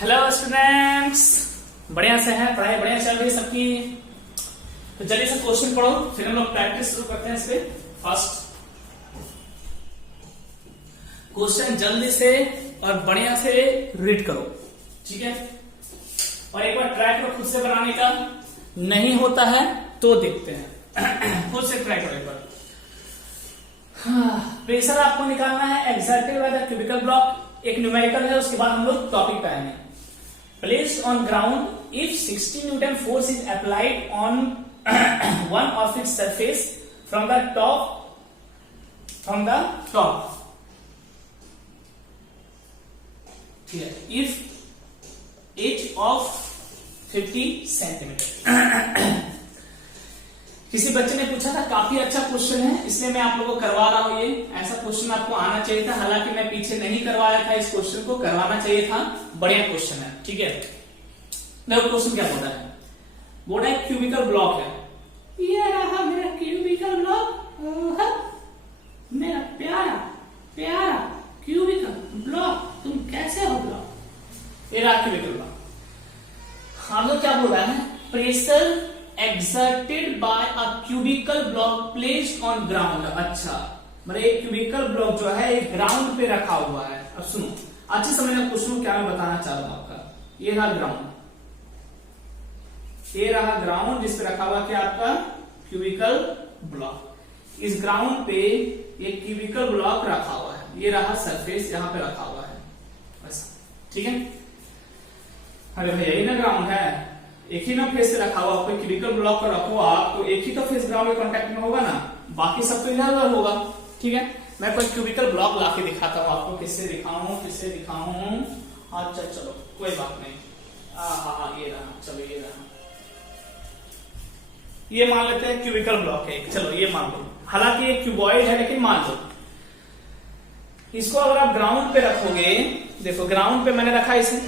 Hello students, बढ़िया से है, पढ़ाई बढ़िया चल रही है सबकी। तो जल्दी से क्वेश्चन पढ़ो, फिर हम लोग प्रैक्टिस शुरू करते हैं इस पे। फर्स्ट क्वेश्चन जल्दी से और बढ़िया से रीड करो, ठीक है। और एक बार ट्राई करो खुद से बनाने का, नहीं होता है तो देखते हैं। खुद से ट्राई करो एक बार। प्रेशर आपको निकालना है exerted by the cubical block, एक न्यूमेरिकल है, उसके बाद हम लोग टॉपिक पे आएंगे। Placed on ground, if 60 Newton force is applied on one of its surface from the top, ठीक है, if h of 50 सेंटीमीटर। किसी बच्चे ने पूछा था, काफी अच्छा क्वेश्चन है, इसलिए मैं आप लोगों को करवा रहा हूं। ये ऐसा क्वेश्चन आपको आना चाहिए था, हालांकि मैं पीछे नहीं करवाया था, इस क्वेश्चन को करवाना चाहिए था। बढ़िया क्वेश्चन है, ठीक है। देखो क्वेश्चन क्या बोल रहा है, बोल रहा है क्यूबिकल ब्लॉक है। ये रहा मेरा क्यूबिकल ब्लॉक, मेरा प्यारा प्यारा क्यूबिकल ब्लॉक, तुम कैसे हो ब्लॉक। ये रहा क्यूबिकल ब्लॉक। हम लोग क्या बोल रहा है, pressure exerted by a cubical block placed on ground। अच्छा, मतलब एक क्यूबिकल ब्लॉक जो है एक ग्राउंड पे रखा हुआ है। अब सुनो अच्छे समझना क्वेश्चन क्या मैं बताना चाह रहा हूं आपका। ये रहा ग्राउंड, ये रहा ग्राउंड जिस पे रखा हुआ क्या आपका क्यूबिकल ब्लॉक। इस ग्राउंड पे एक क्यूबिकल ब्लॉक रखा हुआ है, ये रहा सरफेस यहां पे रखा हुआ है, ऐसा, ठीक है। अरे भैया यही ना ग्राउंड है, एक ही ना फेस से रखा हुआ। आपको क्यूबिकल ब्लॉक पर रखो आप, तो एक ही तो फेस ग्राउंड के कांटेक्ट में होगा ना, बाकी सब तो इधर उधर होगा, ठीक है। मैं कोई क्यूबिकल ब्लॉक ला के दिखाता हूँ आपको, किससे दिखाऊं। अच्छा चलो कोई बात नहीं। हाँ ये रहा, चलो ये रहा, ये मान लेते हैं क्यूबिकल ब्लॉक है, चलो ये मान लो। हालांकि ये क्यूबॉइड है, लेकिन मान लो इसको अगर आप ग्राउंड पे रखोगे, देखो ग्राउंड पे मैंने रखा इसे,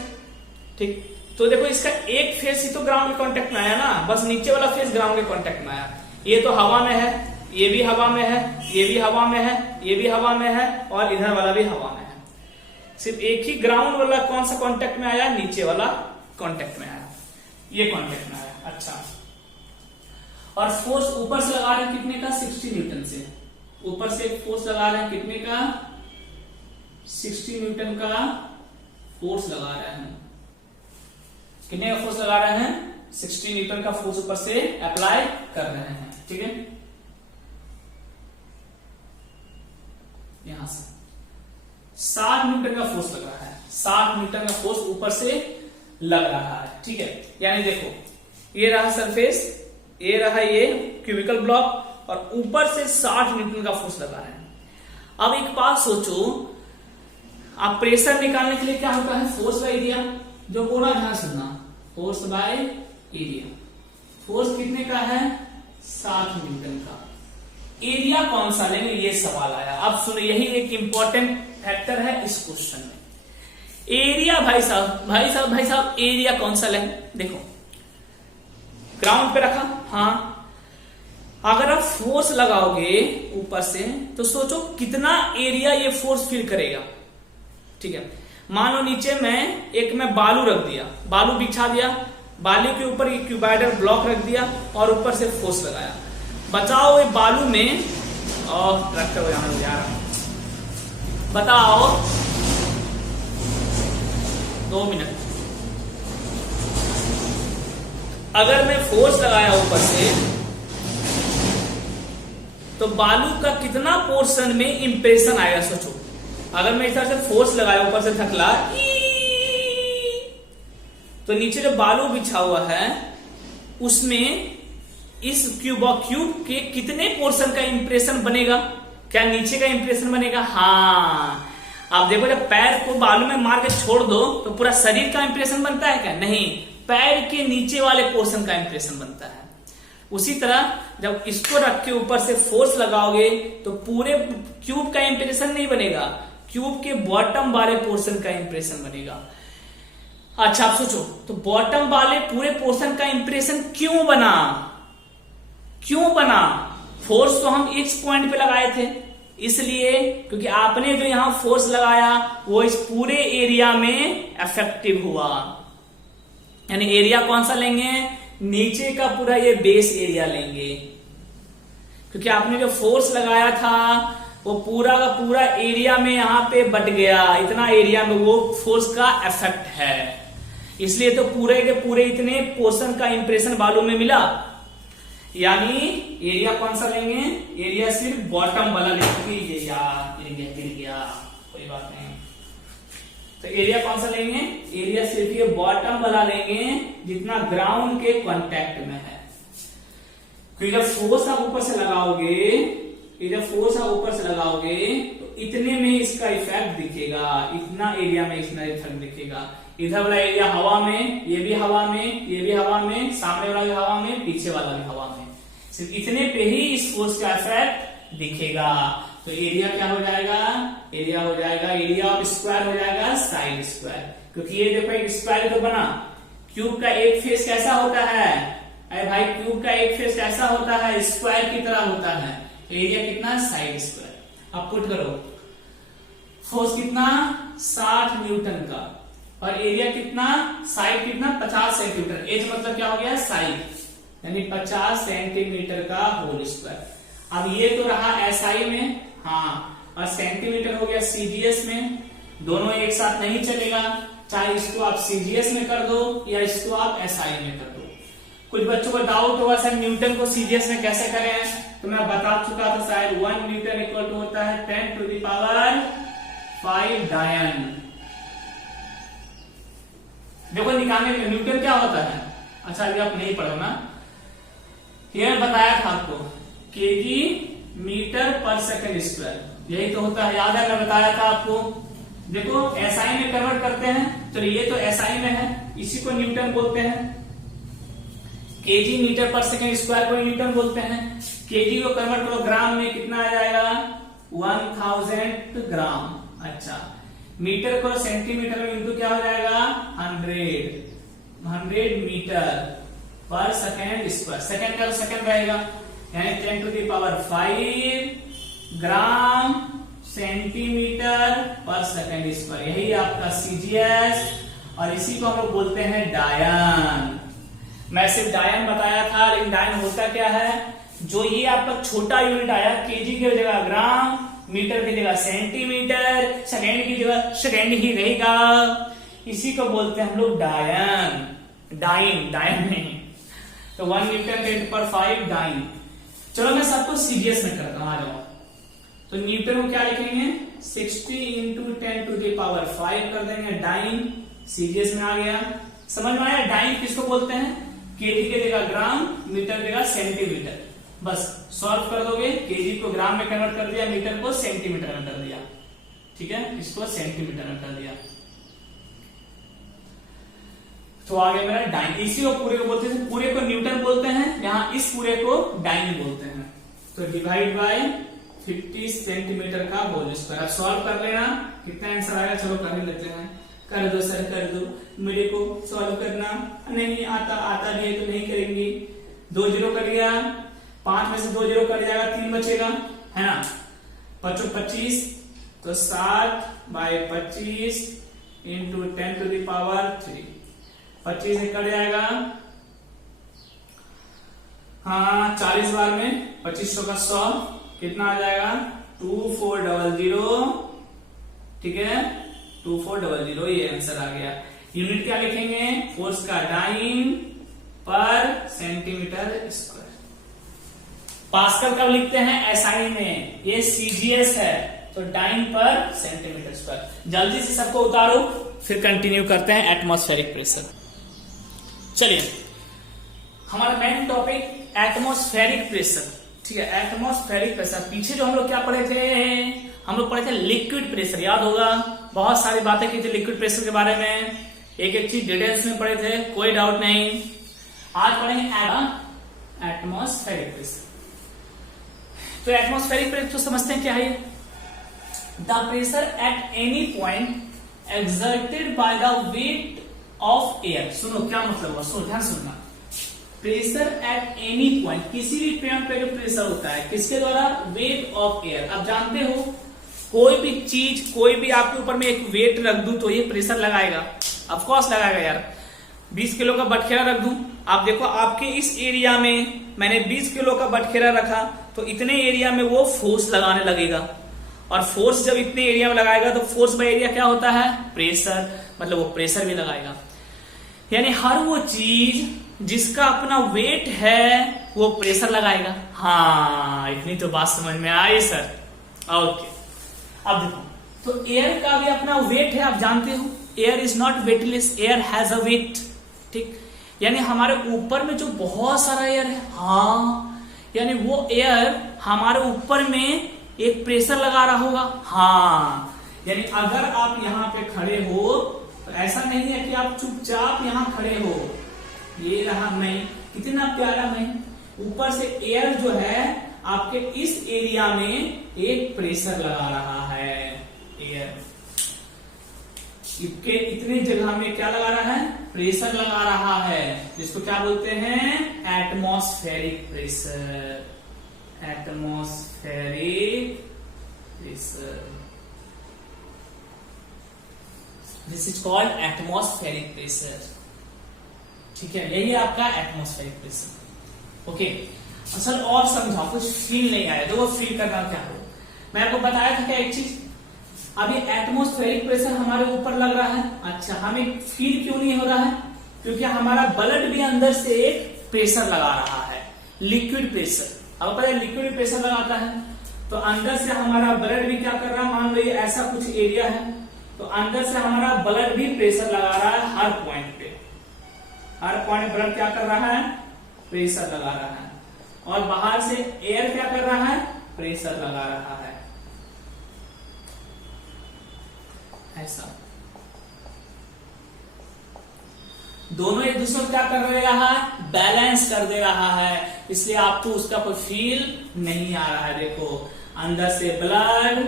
ठीक। तो देखो इसका एक फेस ही तो ग्राउंड के कांटेक्ट में आया ना, बस नीचे वाला फेस ग्राउंड के कांटेक्ट में आया। ये तो हवा में है, ये भी हवा में है, ये भी हवा में है, ये भी हवा में है, और इधर वाला भी हवा में है। सिर्फ एक ही ग्राउंड वाला कौन सा कांटेक्ट में आया, नीचे वाला कांटेक्ट में आया, ये कांटेक्ट में आया। अच्छा, और फोर्स ऊपर से लगा रहे हैं कितने का, 60 न्यूटन से। ऊपर से फोर्स लगा रहे हैं कितने का, 60 न्यूटन का फोर्स लगा रहे हैं। कितने का फोर्स लगा रहे हैं, 60 न्यूटन का फोर्स ऊपर से अप्लाई कर रहे हैं, ठीक है। यहां से 60 न्यूटन का फोर्स लग रहा है, 60 न्यूटन का फोर्स ऊपर से लग रहा है, ठीक है। यानी देखो ये रहा सरफेस, ये रहा ये क्यूबिकल ब्लॉक, और ऊपर से 60 न्यूटन का फोर्स लगा रहे हैं। अब एक बात सोचो, आप प्रेशर निकालने के लिए क्या होता है, फोर्स बाय एरिया, जो बोला ध्यान सुनना, फोर्स बाय एरिया। फोर्स कितने का है, 60 न्यूटन का। एरिया कौन सा लेंगे, ये सवाल आया। अब सुनो, यही एक इंपॉर्टेंट फैक्टर है इस क्वेश्चन में। एरिया भाई साहब एरिया कौन सा लेंगे। देखो ग्राउंड पे रखा, हाँ, अगर आप फोर्स लगाओगे ऊपर से तो सोचो कितना एरिया ये फोर्स फील करेगा, ठीक है। मान लो नीचे मैं बालू रख दिया, बालू बिछा दिया, बालू के ऊपर एक क्यूबाइडल ब्लॉक रख दिया और ऊपर से फोर्स लगाया। बताओ ये बालू में, और रख कर यार बताओ, 2 मिनट, अगर मैं फोर्स लगाया ऊपर से तो बालू का कितना पोर्शन में इंप्रेशन आएगा, सोचो। अगर मैं इस तरह से फोर्स लगाया ऊपर से धकला, तो नीचे जो बालू बिछा हुआ है उसमें इस क्यूब के कितने पोर्शन का इंप्रेशन बनेगा। क्या नीचे का इंप्रेशन बनेगा, हाँ। आप देखो जब पैर को बालू में मार के छोड़ दो तो पूरा शरीर का इंप्रेशन बनता है क्या, नहीं, पैर के नीचे वाले पोर्शन का इंप्रेशन बनता है। उसी तरह जब इसको रख के ऊपर से फोर्स लगाओगे तो पूरे क्यूब का इंप्रेशन नहीं बनेगा, क्यूब के बॉटम वाले पोर्शन का इंप्रेशन बनेगा। अच्छा आप सोचो, तो बॉटम वाले पूरे पोर्शन का इंप्रेशन क्यों बना, फोर्स तो हम इस पॉइंट पे लगाए थे, इसलिए क्योंकि आपने जो यहां फोर्स लगाया वो इस पूरे एरिया में इफेक्टिव हुआ। यानी एरिया कौन सा लेंगे, नीचे का पूरा ये बेस एरिया लेंगे, क्योंकि आपने जो फोर्स लगाया था वो पूरा का पूरा एरिया में यहां पे बट गया, इतना एरिया में वो फोर्स का इफेक्ट है। इसलिए तो पूरे के पूरे इतने पोर्शन का इंप्रेशन बालू में मिला। यानी एरिया कौन सा लेंगे, एरिया सिर्फ बॉटम वाला लेंगे। गिर गया कोई बात नहीं। तो एरिया कौन सा लेंगे, एरिया सिर्फ ये बॉटम वाला लेंगे जितना ग्राउंड के कांटेक्ट में है। क्योंकि जब फोर्स आप ऊपर से लगाओगे, तो इतने में इसका इफेक्ट दिखेगा, इतना एरिया में इसका इफेक्ट दिखेगा। इधर वाला एरिया हवा में, ये भी हवा में, ये भी हवा में, सामने वाला भी हवा में, पीछे वाला भी हवा में, सिर्फ इतने पे ही इस फोर्स का इफेक्ट दिखेगा। तो एरिया क्या हो जाएगा, एरिया ऑफ स्क्वायर हो जाएगा साइड स्क्वायर। क्योंकि ये देखो एक स्क्वायर तो बना, क्यूब का एक फेस कैसा होता है, अरे भाई क्यूब का एक फेस कैसा होता है, स्क्वायर की तरह होता है। एरिया कितना, साइड स्क्वायर। अब पुट करो, फोर्स कितना 60 न्यूटन का, और एरिया कितना, साइड कितना 50 सेंटीमीटर। एज मतलब क्या हो गया, साइड, यानी 50 सेंटीमीटर का होल स्क्वायर। अब ये तो रहा एसआई में, हाँ, और सेंटीमीटर हो गया सीजीएस में। दोनों एक साथ नहीं चलेगा, चाहे इसको आप सीजीएस में कर दो या इसको आप एसआई में कर दो। कुछ बच्चों को डाउट होगा सर न्यूटन को सीजीएस में कैसे करें, तो मैं बता चुका था शायद 1 न्यूटन इक्वल टू होता है 10 टू द पावर 5 डायन। देखो निकालने में न्यूटन क्या होता है, अच्छा अभी आप नहीं पढ़ो ना, ये बताया था आपको, केजी मीटर पर सेकंड स्क्वायर, यही तो होता है, याद है मैं बताया था आपको। देखो एसआई में कन्वर्ट करते हैं, तो ये तो एसआई में है, इसी को न्यूटन बोलते हैं। केजी मीटर पर सेकंड स्क्वायर को न्यूटन बोलते हैं। केजी को कन्वर्ट करो ग्राम में, कितना आ जाएगा 1000 ग्राम। अच्छा, मीटर को सेंटीमीटर में इंटू क्या हो जाएगा 100 मीटर पर सेकेंड स्क्वायर। सेकेंड का तो सेकेंड रहेगा, यानी 10 to the power 5 gram centimetre per second square. यही आपका सीजीएस, और इसी को हम लोग बोलते हैं डायन। मैं सिर्फ डायन बताया था, लेकिन डायन होता क्या है, जो ये आपका छोटा यूनिट आया, केजी की जगह ग्राम, मीटर की जगह सेंटीमीटर, सेकेंड की जगह सेकेंड ही रहेगा, इसी को बोलते हैं हम लोग डायन। डाइन नहीं, तो 1 न्यूटन 10 पर 5 डाइन। चलो मैं सबको सीजीएस में करता हूं, आ जाओ। तो न्यूटन को क्या लिखेंगे 60 इंटू 10 टू द पावर 5 कर देंगे, डाइन सीजीएस में आ गया। समझ में आया, डाइन किसको बोलते हैं, केजी के जगह ग्राम, मीटर के जगह सेंटीमीटर। बस सॉल्व कर दोगे, केजी को ग्राम में कन्वर्ट कर दिया, मीटर को सेंटीमीटर में कर दिया, ठीक है, इसको सेंटीमीटर में कर दिया, तो आगे मेरा डाइन। इसी को पूरे को बोलते हैं, पूरे को न्यूटन बोलते हैं, यहाँ इस पूरे को डाइन बोलते हैं। तो डिवाइड बाय 50 सेंटीमीटर का होल स्क्वायर। अब सॉल्व कर लेना, कितना आंसर आएगा, चलो कर ही लेते हैं। कर दो सर, कर दो, मेरे को सॉल्व करना नहीं आता भी है तो नहीं करेंगे। 2 जीरो कर दिया, 5 में से 2 जीरो कट जाएगा, 3 बचेगा, है ना, 25, तो 7/25 इंटू 10 टू द पावर 3, 25 से कट जाएगा, हाँ 40 बार में 2500 का 100, कितना आ जाएगा 2400, ठीक है 2400, ये आंसर आ गया। यूनिट क्या लिखेंगे, फोर्स का डाइन पर सेंटीमीटर स्क्वायर। पास्कल कब लिखते हैं, एसआई में, ये सीजीएस है, तो डाइन पर सेंटीमीटर स्क्वायर। जल्दी से सबको उतारो, फिर कंटिन्यू करते हैं एटमॉस्फेरिक प्रेशर। चलिए, हमारा मेन टॉपिक एटमॉस्फेरिक प्रेशर, ठीक है, एटमॉस्फेरिक प्रेशर। पीछे जो हम लोग क्या पढ़े थे, हम लोग पढ़े थे लिक्विड प्रेशर, याद होगा, बहुत सारी बातें की थी लिक्विड प्रेशर के बारे में, एक एक चीज डिटेल्स में पढ़े थे, कोई डाउट नहीं। आज पढ़ेंगे एटमॉस्फेरिक प्रेशर। तो एटमॉस्फेरिक प्रेशर तो समझते हैं क्या है, the pressure at any point exerted by the weight of air. सुनो क्या मतलब हुआ, सुनो ध्यान सुनना। प्रेशर एट एनी पॉइंट, किसी भी पॉइंट पे जो प्रेशर होता है किसके द्वारा, वेट ऑफ एयर। अब जानते हो कोई भी चीज, कोई भी आपके ऊपर में एक वेट रख दूं तो ये प्रेशर लगाएगा, ऑफ कोर्स लगाएगा यार। 20 किलो का बटखेरा रख दूं, आप देखो आपके इस एरिया में मैंने 20 किलो का बटखेरा रखा तो इतने एरिया में वो फोर्स लगाने लगेगा, और फोर्स जब इतने एरिया में लगाएगा तो फोर्स बाय एरिया क्या होता है, प्रेशर, मतलब वो प्रेशर भी लगाएगा। यानी हर वो चीज जिसका अपना वेट है वो प्रेशर लगाएगा। हाँ, इतनी तो बात समझ में आई सर। ओके, अब देखो तो एयर का भी अपना वेट है, आप जानते हो air is not weightless, air has a weight, ठीक। यानी हमारे ऊपर में जो बहुत सारा एयर है, हाँ, यानी वो एयर हमारे ऊपर में एक प्रेशर लगा रहा होगा। हाँ, यानी अगर आप यहाँ पे खड़े हो तो ऐसा नहीं है कि आप चुपचाप यहाँ खड़े हो, ये रहा मैं, कितना प्यारा मैं, ऊपर से एयर जो है आपके इस एरिया में एक प्रेशर लगा रहा है, एयर इसके इतने जगह में क्या लगा रहा है, प्रेशर लगा रहा है, जिसको क्या बोलते हैं, atmospheric pressure, atmospheric pressure, this is called atmospheric pressure, ठीक है, यही आपका एटमॉस्फेरिक प्रेशर। ओके, असल और समझाओ, कुछ फील नहीं आया, देखो फील करना क्या हो, मैं आपको बताया था क्या एक चीज, अब ये एटमॉस्फेरिक प्रेशर हमारे ऊपर लग रहा है, अच्छा हमें फील क्यों नहीं हो रहा है, क्योंकि हमारा ब्लड भी अंदर से एक प्रेशर लगा रहा है, लिक्विड प्रेशर। अब पता है लिक्विड प्रेशर लगाता है तो अंदर से हमारा ब्लड भी क्या कर रहा है, मान लो ये ऐसा कुछ एरिया है तो अंदर से हमारा ब्लड भी प्रेशर लगा रहा है, हर पॉइंट पे, हर पॉइंट ब्लड क्या कर रहा है, प्रेशर लगा रहा है, और बाहर से एयर क्या कर रहा है, प्रेशर लगा रहा है, ऐसा दोनों एक दूसरे को क्या कर रहा है, बैलेंस कर दे रहा है, इसलिए आपको उसका कोई फील नहीं आ रहा है। देखो अंदर से ब्लड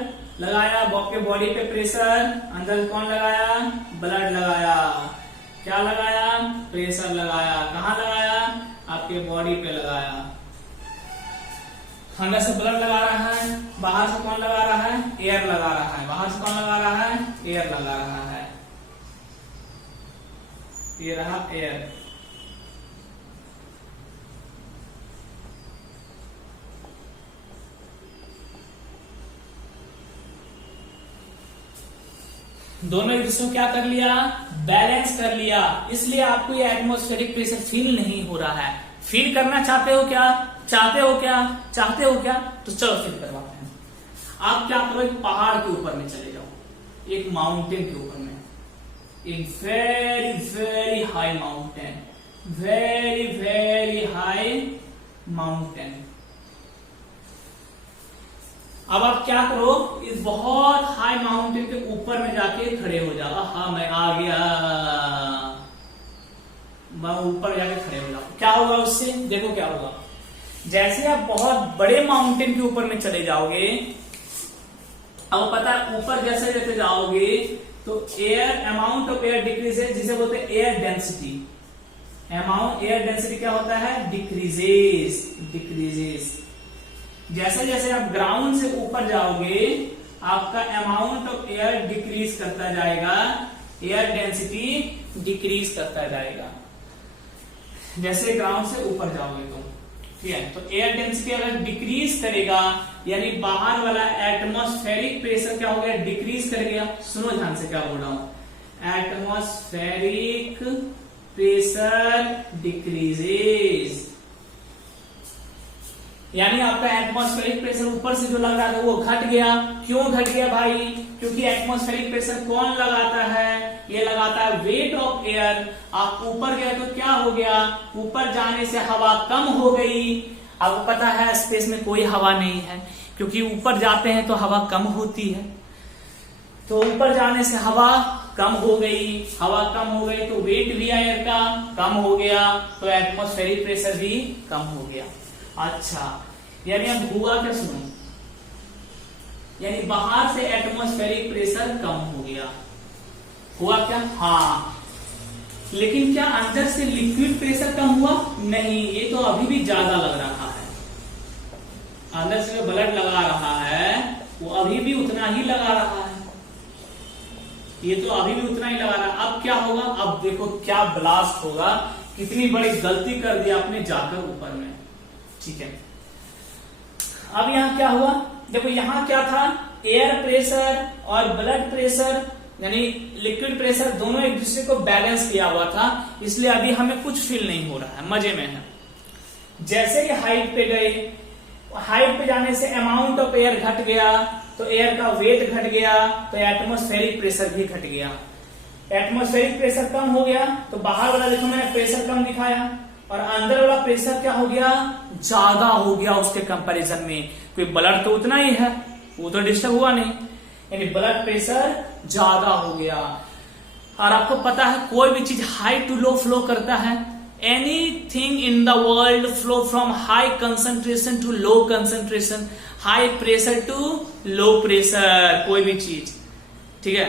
लगाया, आपके बॉडी पे प्रेशर, अंदर कौन लगाया, ब्लड लगाया, क्या लगाया, प्रेशर लगाया, कहां लगाया, आपके बॉडी पे लगाया, अंदर से ब्लड लगा रहा है, बाहर से कौन लगा रहा है, एयर लगा रहा है, बाहर से कौन लगा रहा है, एयर लगा रहा है, ये रहा एयर। दोनों एक दूसरे को क्या कर लिया, बैलेंस कर लिया, इसलिए आपको ये एटमॉस्फेरिक प्रेशर फील नहीं हो रहा है। फील करना चाहते हो क्या, चाहते हो क्या, चाहते हो क्या, तो चलो फील करवाते हैं। आप क्या करो, एक पहाड़ के ऊपर में चले जाओ, एक माउंटेन के ऊपर में, एक very very high mountain, very very high mountain. अब आप क्या करो, इस बहुत हाई माउंटेन के ऊपर में जाके खड़े हो जाओ, हाँ मैं आ गया, मैं ऊपर जाके खड़े हो जाओ। क्या होगा उससे, देखो क्या होगा, जैसे आप बहुत बड़े माउंटेन के ऊपर में चले जाओगे, अब पता है ऊपर जैसे जैसे जाओगे तो air, amount of air decreases, जिसे बोलते हैं air density, amount air density क्या होता है, डिक्रीजेस, डिक्रीजेस। जैसे जैसे आप ग्राउंड से ऊपर जाओगे आपका अमाउंट ऑफ एयर डिक्रीज करता जाएगा, एयर डेंसिटी डिक्रीज करता जाएगा, जैसे ग्राउंड से ऊपर जाओगे तो, ठीक है। तो एयर डेंसिटी अगर डिक्रीज करेगा यानी बाहर वाला एटमॉस्फेरिक प्रेशर क्या हो गया, डिक्रीज कर गया। सुनो ध्यान से क्या बोल रहा हूं, एटमॉस्फेरिक प्रेशर डिक्रीजेस, यानी आपका एटमॉस्फेरिक प्रेशर ऊपर से जो लग रहा था वो घट गया। क्यों घट गया भाई, क्योंकि एटमॉस्फेरिक प्रेशर कौन लगाता है, ये लगाता है वेट ऑफ एयर। आप ऊपर गए तो क्या हो गया, ऊपर जाने से हवा कम हो गई। आपको पता है स्पेस में कोई हवा नहीं है, क्योंकि ऊपर जाते हैं तो हवा कम होती है, तो ऊपर जाने से हवा कम हो गई, हवा कम हो गई तो वेट भी एयर का कम हो गया, तो एटमॉस्फेरिक प्रेशर भी कम हो गया। अच्छा, यानी अब हुआ क्या, सुनो, यानी बाहर से एटमॉस्फेरिक प्रेशर कम हो गया, हुआ क्या, हाँ, लेकिन क्या अंदर से लिक्विड प्रेशर कम हुआ? नहीं, ये तो अभी भी ज्यादा लग रहा है। अंदर से जो ब्लड लगा रहा है वो अभी भी उतना ही लगा रहा है, ये तो अभी भी उतना ही लगा रहा है। अब क्या होगा? अब देखो क्या ब्लास्ट होगा, कितनी बड़ी गलती कर दिया आपने जाकर ऊपर में। ठीक है, अब यहाँ क्या हुआ? देखो यहाँ क्या था, एयर प्रेशर और ब्लड प्रेशर यानी लिक्विड प्रेशर दोनों एक दूसरे को बैलेंस किया हुआ था, इसलिए अभी हमें कुछ फील नहीं हो रहा है, मजे में है। जैसे ही हाइट पे गए, हाइट पे जाने से अमाउंट ऑफ एयर घट गया, तो एयर का वेट घट गया, तो एटमॉस्फेरिक प्रेशर भी घट गया। एटमॉस्फेरिक प्रेशर कम हो गया तो बाहर वाला देखो मैंने प्रेशर कम दिखाया, और अंदर वाला प्रेशर क्या हो गया? ज्यादा हो गया उसके कंपैरिजन में, क्योंकि ब्लड तो उतना ही है, वो तो डिस्टर्ब हुआ नहीं, यानी ब्लड प्रेशर ज्यादा हो गया। और आपको पता है कोई भी चीज हाई टू लो फ्लो करता है, anything in the world flow from high concentration to low concentration, high pressure to low pressure, कोई भी चीज। ठीक है,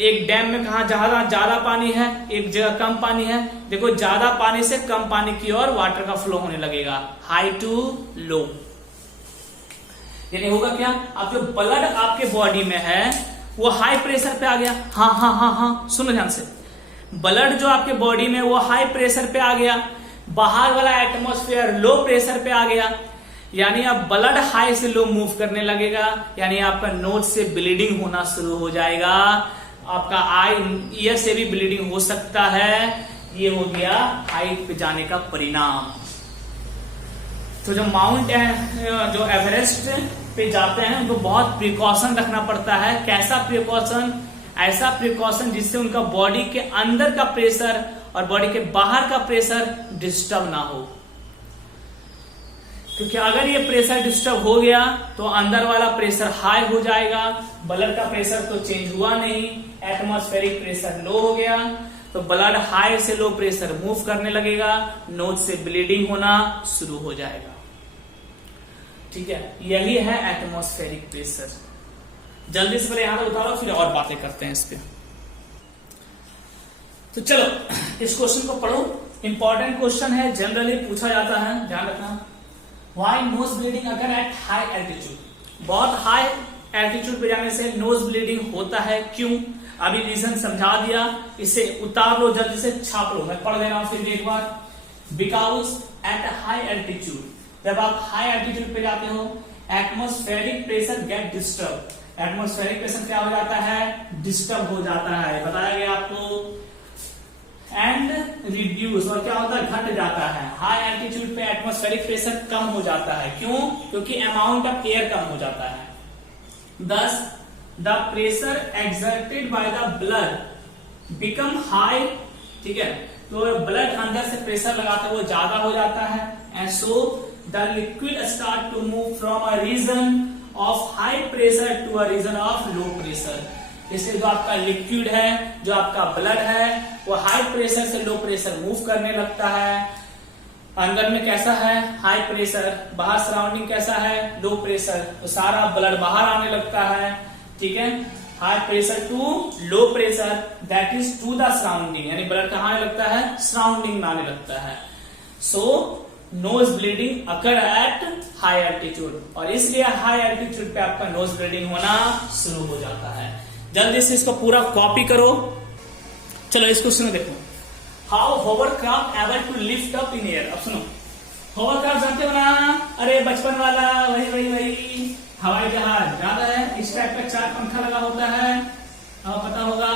एक डैम में कहा ज्यादा पानी है, एक जगह कम पानी है, देखो ज्यादा पानी से कम पानी की ओर वाटर का फ्लो होने लगेगा, हाई टू लो। यानी होगा क्या? अब जो ब्लड आपके बॉडी में है वो हाई प्रेशर पे आ गया। हाँ हाँ हाँ हाँ, सुनो ध्यान से, ब्लड जो आपके बॉडी में वो हाई प्रेशर पे आ गया, बाहर वाला एटमॉस्फेयर लो प्रेशर पे आ गया, यानी अब ब्लड हाई से लो मूव करने लगेगा, यानी आपका नोज से ब्लीडिंग होना शुरू हो जाएगा, आपका आई ईयर से भी ब्लीडिंग हो सकता है। ये हो गया हाइट पे जाने का परिणाम। तो जो माउंट जो एवरेस्ट पे जाते हैं उनको बहुत प्रिकॉशन रखना पड़ता है। कैसा प्रिकॉशन? ऐसा प्रिकॉशन जिससे उनका बॉडी के अंदर का प्रेशर और बॉडी के बाहर का प्रेशर डिस्टर्ब ना हो, क्योंकि अगर ये प्रेशर डिस्टर्ब हो गया तो अंदर वाला प्रेशर हाई हो जाएगा, ब्लड का प्रेशर तो चेंज हुआ नहीं, एटमॉस्फेरिक प्रेशर लो हो गया, तो ब्लड हाई से लो प्रेशर मूव करने लगेगा, नोज से ब्लीडिंग होना शुरू हो जाएगा। ठीक है, यही है एटमॉस्फेरिक प्रेशर। जल्दी से पहले यहां पर उतारो, फिर और बातें करते हैं इस पे। तो चलो इस क्वेश्चन को पढ़ो, इंपॉर्टेंट क्वेश्चन है, जनरली पूछा जाता है, ध्यान रखना। Why nose bleeding अगर एट हाई एल्टीट्यूड? बहुत हाई एल्टीट्यूड पे जाने से नोज ब्लीडिंग होता है, क्यों? अभी रीजन समझा दिया, इसे उतार लो, जल्दी से छाप लो, मैं पढ़ दे रहा हूं फिर एक बार। बिकॉज एट हाई एल्टीट्यूड, जब आप हाई एल्टीट्यूड पे जाते हो, atmospheric pressure get disturb. Atmospheric pressure क्या हो जाता है? डिस्टर्ब हो जाता है, बताया गया आपको। एंड रिड्यूस, और क्या होता है? घट जाता है। हाई एल्टीट्यूड पे एटमॉस्फेरिक प्रेशर कम हो जाता है, क्यों? क्योंकि अमाउंट ऑफ एयर कम हो जाता है। Thus, the pressure exerted by the blood become high। ठीक है, तो ब्लड अंदर से प्रेशर लगाता है वो ज्यादा हो जाता है, and so the liquid start to move from a region of high pressure to a region of low pressure। इसलिए जो आपका लिक्विड है, जो आपका ब्लड है, वो हाई प्रेशर से लो प्रेशर मूव करने लगता है। अंदर में कैसा है? हाई प्रेशर, बाहर सराउंडिंग कैसा है? लो प्रेशर, तो सारा ब्लड बाहर आने लगता है। ठीक है, high pressure to low pressure, that is to the surrounding, यानी ब्लड कहाँ आने लगता है? सराउंडिंग में आने लगता है। So nose bleeding occur at high altitude, और इसलिए हाई एल्टीट्यूड पे आपका नोज ब्लीडिंग होना शुरू हो जाता है। जल्दी से इसको पूरा कॉपी करो। चलो इस क्वेश्चन में देखो, how hovercraft able to lift up in air. अब सुनो, होवरक्राफ्ट जानते हो ना? अरे बचपन वाला, वही हवाई जहाज, याद है? इस टाइप का 4 पंखा लगा होता है, अब पता होगा।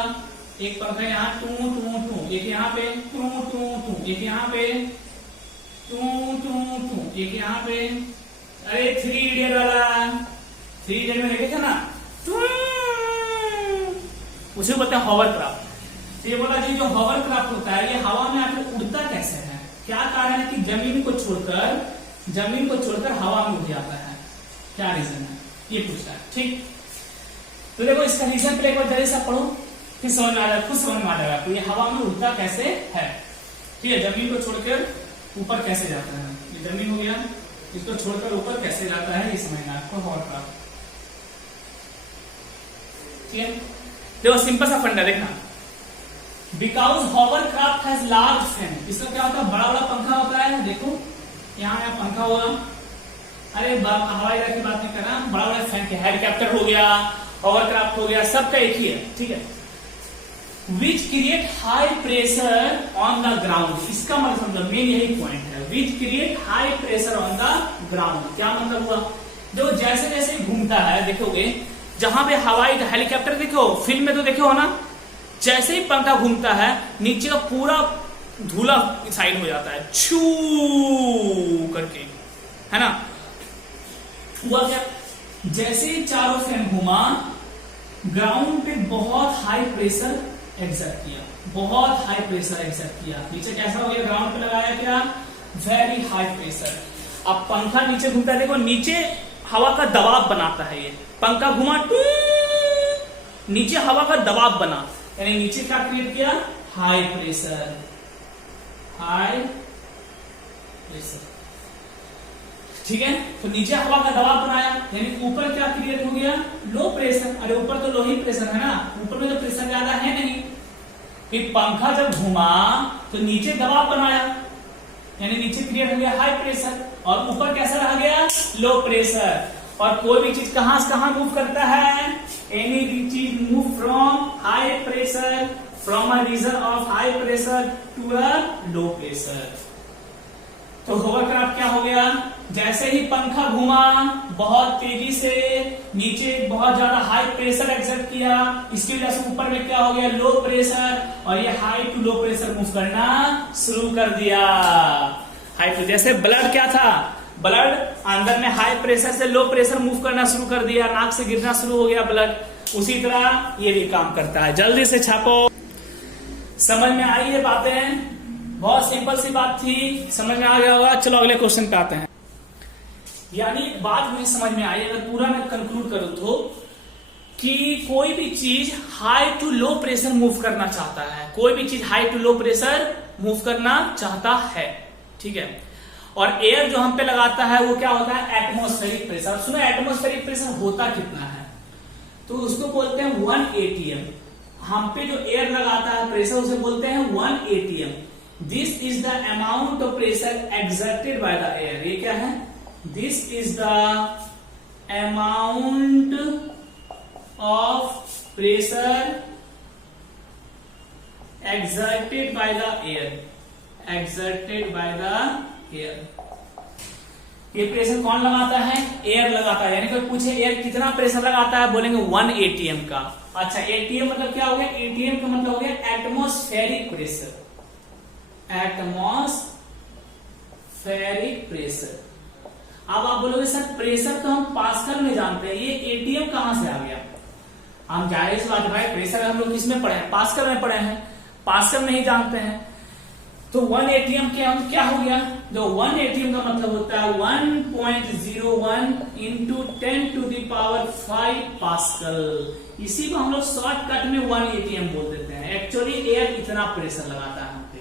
एक पंखा यहाँ टू टू टू, एक यहाँ पे टू टू टू, एक यहाँ पे टू टू टू, एक यहाँ पे, अरे 3 इडियट वाला, 3 इडियट में देखे थे ना, उसे बोलते हैं हॉवरक्राफ्ट। तो ये बोला जी जो हॉवरक्राफ्ट होता है ये हवा में आकर उड़ता कैसे है? क्या कारण है कि जमीन को छोड़कर हवा में उड़ जाता है? क्या रीजन है? ये पूछता है। ठीक, तो देखो इसका रीजन पे एक बार जल्दी से पढ़ो, फिर समझ में आ जाएगा, खुद समझ में आ जाएगा। तो ये हवा में उड़ता कैसे है? ठीक है, जमीन को छोड़कर ऊपर कैसे जाता है? ये जमीन हो गया, इसको छोड़कर ऊपर कैसे जाता है ये समझना आपको, हॉवरक्राफ्ट। ठीक है, देखो सिंपल सा फंडा देखना, because hovercraft has large fan. इसका क्या होता है, बड़ा बड़ा पंखा होता है, देखो यहाँ पंखा होगा, अरे हवाई जहाज की बात नहीं कर रहा, बड़ा बड़ा फैन के, हेलीकॉप्टर हो गया, हॉवरक्राफ्ट हो गया, सबका एक ही है, ठीक है। Which create high pressure on the ground, इसका मतलब समझो, मेन यही पॉइंट है, which create high pressure on the ground. क्या मतलब हुआ, जो जैसे जैसे घूमता है, देखोगे जहां पे हवाई हेलीकॉप्टर देखो, फिल्म में तो देखे हो ना, जैसे ही पंखा घूमता है नीचे का पूरा धूला साइड हो जाता है, छू करके, है ना। हुआ क्या, जैसे ही चारों फैन घुमा, ग्राउंड पे बहुत हाई प्रेशर एक्सर्ट किया, बहुत हाई प्रेशर एक्सर्ट किया। नीचे कैसा हो गया, ग्राउंड पे लगाया क्या, वेरी हाई प्रेशर। अब पंखा नीचे घूमता है, देखो नीचे हवा का दबाव बनाता है, ये पंखा घुमा टू, नीचे हवा का दबाव बना, यानी नीचे क्या क्रिएट किया, हाई प्रेशर, हाई प्रेशर, ठीक है। तो नीचे हवा का दबाव बनाया, यानी ऊपर क्या क्रिएट हो गया, लो प्रेशर। अरे ऊपर तो लो ही प्रेशर है ना, ऊपर में तो प्रेशर ज्यादा है नहीं। फिर पंखा जब घुमा तो नीचे दबाव बनाया, यानी नीचे क्रिएट हो गया हाई प्रेशर, और ऊपर कैसा रह गया, लो प्रेशर। और कोई भी चीज कहां से कहां मूव करता है, एनी चीज move from high pressure, from a region of high pressure to a low pressure. तो हॉवरक्राफ्ट क्या हो गया, जैसे ही पंखा घुमा बहुत तेजी से, नीचे बहुत ज्यादा हाई प्रेशर एक्सर्ट किया, इसकी वजह से ऊपर में क्या हो गया, लो प्रेशर, और ये high to low pressure move करना शुरू कर दिया। हाई टू, जैसे ब्लड क्या था, ब्लड अंदर में हाई प्रेशर से लो प्रेशर मूव करना शुरू कर दिया, नाक से गिरना शुरू हो गया ब्लड, उसी तरह ये भी काम करता है। जल्दी से छापो, समझ में आई ये बातें, बहुत सिंपल सी बात थी, समझ में आ गया होगा। चलो अगले क्वेश्चन पे आते हैं। यानी बात मुझे समझ में आई, अगर पूरा मैं कंक्लूड करूं तो, कि कोई भी चीज high to low pressure move करना चाहता है, कोई भी चीज high to low pressure move करना चाहता है, ठीक है। और एयर जो हम पे लगाता है वो क्या होता है, एटमॉस्फेरिक प्रेशर। सुनो एटमॉस्फेरिक प्रेशर होता कितना है, तो उसको बोलते हैं 1 atm। हम पे जो एयर लगाता है प्रेशर, उसे बोलते हैं 1 atm। This is the amount of pressure exerted by the air. ये क्या है, this is the amount of pressure exerted by the air, exerted by the air। ये प्रेशर कौन लगाता है, एयर लगाता है। यानी कोई पूछे एयर कितना प्रेशर लगाता है, बोलेंगे 1 atm का। अच्छा एटीएम मतलब क्या हो गया, एटीएम का मतलब हो गया एटमॉस्फेरिक प्रेशर, एटमॉस्फेरिक प्रेशर। अब आप बोलोगे सर प्रेशर तो हम पास्कल में जानते हैं, ये एटीएम कहां से आ गया। हम जाहिर सी बात है भाई, प्रेशर हम लोग किसमें पढ़े हैं, पास्कल में पढ़े हैं, पास्कल में ही जानते हैं। तो 1 एटीएम के हम क्या हो गया, जो 1 एटीएम का मतलब होता है 1.01 इंटू 10⁵ पास्कल। इसी को हम लोग शॉर्टकट में 1 एटीएम बोल देते हैं। एक्चुअली एयर इतना प्रेशर लगाता है हम पे,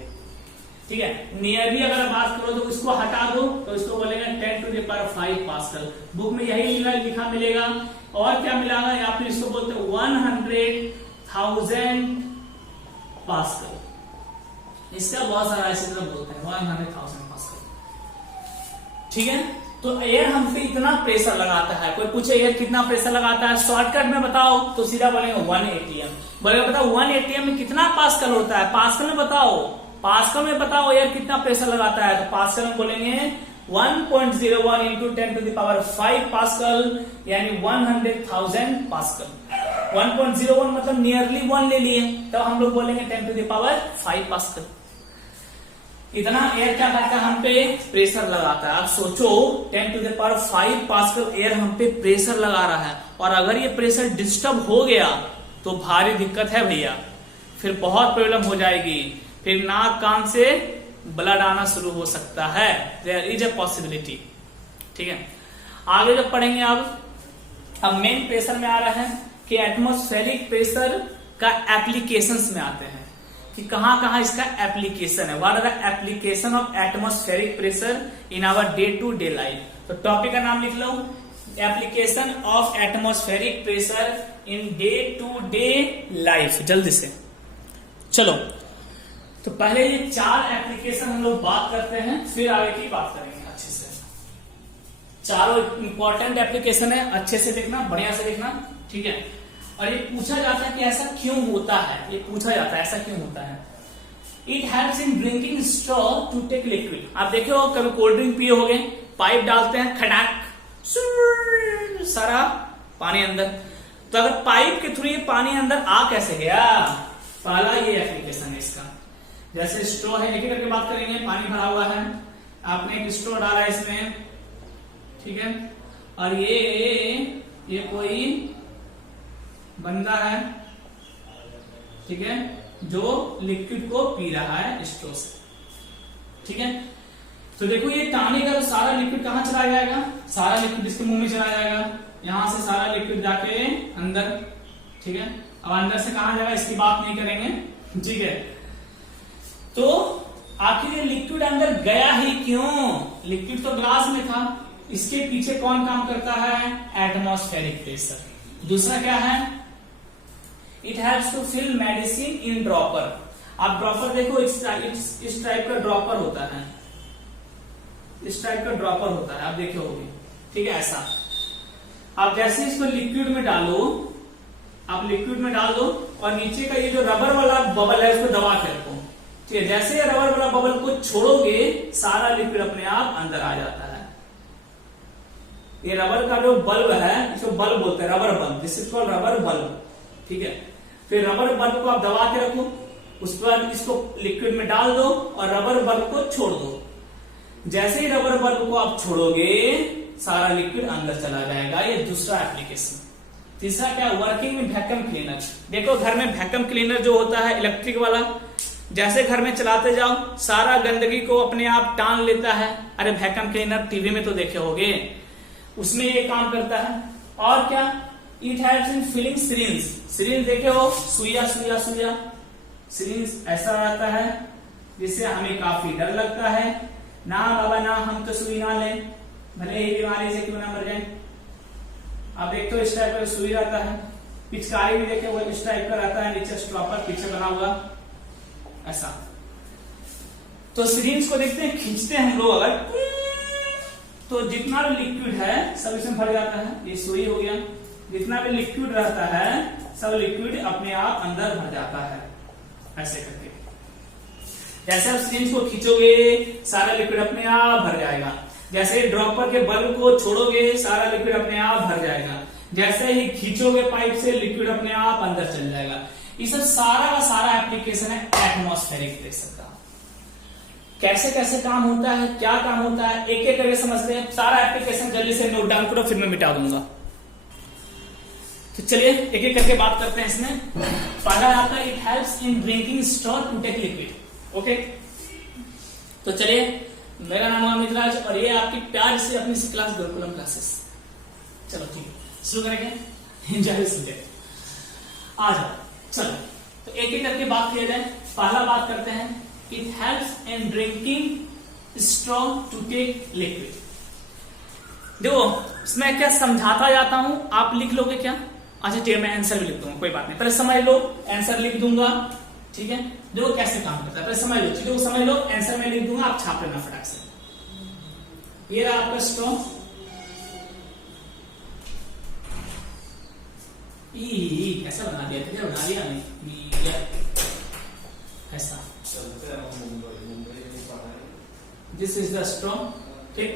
ठीक है। नियरली अगर बात करो तो इसको हटा दो तो इसको बोलेंगे 10⁵ पास्कल। बुक में यही लिखा मिलेगा। और क्या मिलेगा, या फिर इसको बोलते हैं 100,000 पास्कल। इसका बहुत सारा ऐसे तरह बोलते हैं 100,000 पास्कल, ठीक है। तो एयर हम पे इतना प्रेशर लगाता है। कोई पूछे एयर कितना प्रेशर लगाता है, शॉर्टकट में बताओ तो सीधा बोलेंगे 1 एटीएम। बोलेगा बताओ 1 एटीएम में कितना पास्कल होता है, पास्कल में बताओ, पास्कल में बताओ एयर कितना प्रेशर लगाता है। तो पास्कल में बोलेंगे 1.01 इंटू 10⁵ पास्कल, यानी 100,000 पास्कल। 1.01 मतलब नियरली 1 ले लिए, तब हम लोग बोलेंगे 10⁵ पास्कल। इतना एयर क्या करता है, हम पे प्रेशर लगाता है। आप सोचो 10⁵ पास्कल एयर हम पे प्रेशर लगा रहा है, और अगर ये प्रेशर डिस्टर्ब हो गया तो भारी दिक्कत है भैया, फिर बहुत प्रॉब्लम हो जाएगी, फिर नाक कान से ब्लड आना शुरू हो सकता है। देयर इज ए पॉसिबिलिटी, ठीक है। आगे जब पढ़ेंगे अब मेन प्रेशर में आ रहा है कि एटमॉस्फेरिक प्रेशर का एप्लीकेशंस में आते हैं कि कहां कहां इसका एप्लीकेशन है। What are the application of atmospheric pressure in our day to day life. तो टॉपिक का नाम लिख लो, application of atmospheric pressure in day to day life. जल्दी से चलो, तो पहले ये 4 एप्लीकेशन हम लोग बात करते हैं, फिर आगे की बात करेंगे अच्छे से। चारों इंपॉर्टेंट एप्लीकेशन है, अच्छे से देखना, बढ़िया से देखना, ठीक है। और ये पूछा जाता है कि ऐसा क्यों होता है, ये पूछा जाता है ऐसा क्यों होता है। It helps in drinking straw to take liquid. आप देखे हो कभी कोल्ड ड्रिंक पिए होगे, पाइप डालते हैं, खड़ाक सारा पानी अंदर। तो अगर पाइप के थ्रू ये पानी अंदर आ कैसे गया, पहला ये एप्लीकेशन है इसका। जैसे स्ट्रॉ है, एक एक करके बात करेंगे। पानी भरा हुआ है, आपने एक स्ट्रॉ डाला है इसमें, ठीक है, और ये कोई बंदा है, ठीक है, जो लिक्विड को पी रहा है स्ट्रॉ से, ठीक है। तो देखो ये टानेगा तो सारा लिक्विड कहां चला जाएगा, सारा लिक्विड इसके मुंह में चला जाएगा, यहां से सारा लिक्विड जाके अंदर, ठीक है। अब अंदर से कहां जाएगा इसकी बात नहीं करेंगे, ठीक है। तो आखिर ये लिक्विड अंदर गया ही क्यों, लिक्विड तो ग्लास में था, इसके पीछे कौन काम करता है, एटमॉस्फेरिक प्रेशर। दूसरा क्या है, it haves to fill medicine in dropper. आप ड्रॉपर देखो, इस टाइप का ड्रॉपर होता है, इस टाइप का ड्रॉपर होता है, आप देखे होंगे, ठीक है। ऐसा आप जैसे इसको लिक्विड में डालो, आप लिक्विड में डाल दो और नीचे का ये जो रबर वाला बबल है उसको दबा के रखो, ठीक है। जैसे रबर वाला बबल को छोड़ोगे सारा लिक्विड अपने आप अंदर आ जाता है। ये रबर का जो बल्ब है इसको बल्ब बोलते हैं, rubber bulb, this is called rubber bulb, ठीक है। फिर रबर बल्ब को आप दबा के रखो, उसके बाद इसको लिक्विड में डाल दो और रबर बल्ब को छोड़ दो। जैसे ही रबर बल्ब को आप छोड़ोगे सारा लिक्विड अंदर चला जाएगा। ये दूसरा एप्लीकेशन। तीसरा क्या, वर्किंग में वैक्यूम क्लीनर। देखो घर में वैक्यूम क्लीनर जो होता है इलेक्ट्रिक वाला, जैसे घर में चलाते जाओ सारा गंदगी को अपने आप टान लेता है। अरे वैक्यूम क्लीनर टीवी में तो देखे होगे, उसमें ये काम करता है। और क्या, it helps in filling syringe. Syringe देखे हो, सुइया सुइया सुइया, सिरिंज ऐसा रहता है जिससे हमें काफी डर लगता है। ना बाबा ना, हम तो सुई ना लें, भले ही बीमारी से क्यों ना मर जाए। आप देखते हो इस टाइप का सुई रहता है। पिचकारी भी देखे वो इस टाइप का रहता है, नीचे स्टॉपर पीछे बना हुआ ऐसा। तो सिरिंज को देखते हैं, खींचते हैं हम लोग अगर, तो जितना भी लिक्विड है सब इसमें भर जाता है। ये सुई हो गया, जितना भी लिक्विड रहता है सब लिक्विड अपने आप अंदर भर जाता है ऐसे करके। जैसे आप सिरिंज को खींचोगे सारा लिक्विड अपने आप भर जाएगा। जैसे ड्रॉपर के बल्ब को छोड़ोगे सारा लिक्विड अपने आप भर जाएगा। जैसे ही खींचोगे पाइप से लिक्विड अपने आप अंदर चल जाएगा। ये सब सारा का सारा एप्लीकेशन है एटमॉस्फेरिक प्रेशर का। कैसे कैसे काम होता है, क्या काम होता है, एक एक करके समझते हैं। सारा एप्लीकेशन जल्दी से नोट डाउन करो, फिर मैं मिटा दूंगा। तो चलिए एक एक करके बात करते हैं इसमें। पहला आता है it helps in drinking straw to take liquid. Okay, तो चलिए, मेरा नाम है अमित राज और ये आपकी प्यार से अपनी क्लास गुरुकुलम क्लासेस। चलो ठीक है, शुरू करेंगे। एंजॉय सब्जेक्ट, आ जाओ। चलो तो एक एक करके बात किया जाए। पहला बात करते हैं, it helps in drinking straw to take liquid. देखो इसमें क्या समझाता जाता हूं, आप लिख लोगे क्या? अच्छा ठीक है, मैं आंसर भी लिख दूंगा, कोई बात नहीं, पहले समझ लो, आंसर लिख दूंगा, ठीक है। देखो कैसे काम करता है, पहले समझ लो, ठीक है, समझ लो, आंसर में लिख दूंगा, आप छाप लेना फटाक से। ये रहा आपका स्ट्रॉ, ऐसा बना दिया, ठीक है, बना दिया नहीं ऐसा। दिस इज द स्ट्रॉ, ठीक।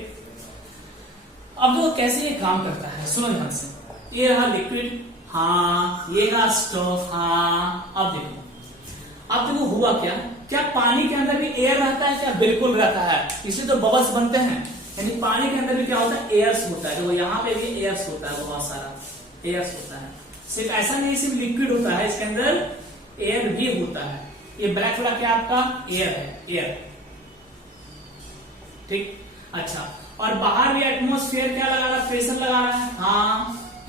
अब देखो कैसे ये काम करता है, सुनो ध्यान से। ये रहा लिक्विड, हाँ, ये रहा स्ट्रॉ, हाँ। अब देखो हुआ क्या, क्या पानी के अंदर भी एयर रहता है क्या? बिल्कुल रहता है, इससे तो बबल्स बनते हैं। यानी पानी के अंदर भी क्या होता है, एयर्स होता है। देखो यहाँ पे भी एयर्स होता है, बहुत सारा एयर्स होता है। सिर्फ ऐसा नहीं सिर्फ लिक्विड होता है, इसके अंदर एयर भी होता है। ये ब्लैक वाला क्या आपका एयर है, एयर, ठीक। अच्छा, और बाहर भी एटमॉस्फेयर क्या लगा रहा है, प्रेशर लगा रहा है, हाँ,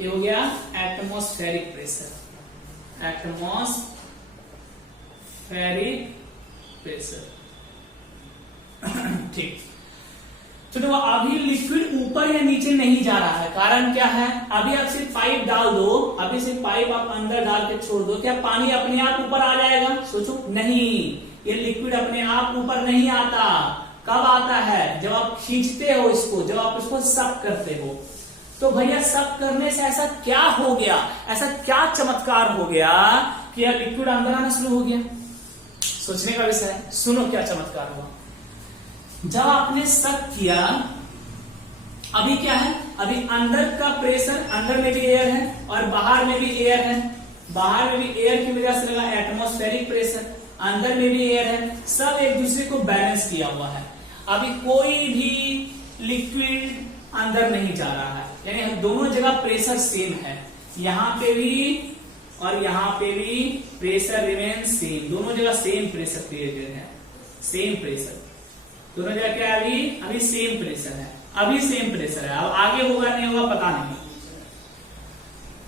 ये हो गया एटमॉस्फेरिक प्रेशर, एटमॉस्फेरिक प्रेशर, ठीक। तो देखो अभी लिक्विड ऊपर या नीचे नहीं जा रहा है, कारण क्या है, अभी आप सिर्फ पाइप डाल दो, अभी सिर्फ पाइप आप अंदर डाल के छोड़ दो, क्या पानी अपने आप ऊपर आ जाएगा? सोचो, नहीं, ये लिक्विड अपने आप ऊपर नहीं आता। कब आता है? जब आप खींचते हो इसको, जब आप इसको सक करते हो। तो भैया सक करने से ऐसा क्या हो गया, ऐसा क्या चमत्कार हो गया कि यह लिक्विड अंदर आना शुरू हो गया? सोचने का विषय है। सुनो क्या चमत्कार हुआ। जब आपने सक किया, अभी क्या है, अभी अंदर का प्रेशर, अंदर में भी एयर है और बाहर में भी एयर है। बाहर में भी एयर की वजह से लगा एटमॉस्फेरिक प्रेशर, अंदर में भी एयर है, सब एक दूसरे को बैलेंस किया हुआ है। अभी कोई भी लिक्विड अंदर नहीं जा रहा है, यानी दोनों जगह प्रेशर सेम है। यहां पे भी और यहां पे भी प्रेशर रिमेन सेम, दोनों जगह सेम प्रेशर क्रिएटेड है, सेम प्रेशर दोनों जगह क्या है, अभी सेम प्रेशर है, अभी सेम प्रेशर है। अब आगे होगा नहीं होगा पता नहीं,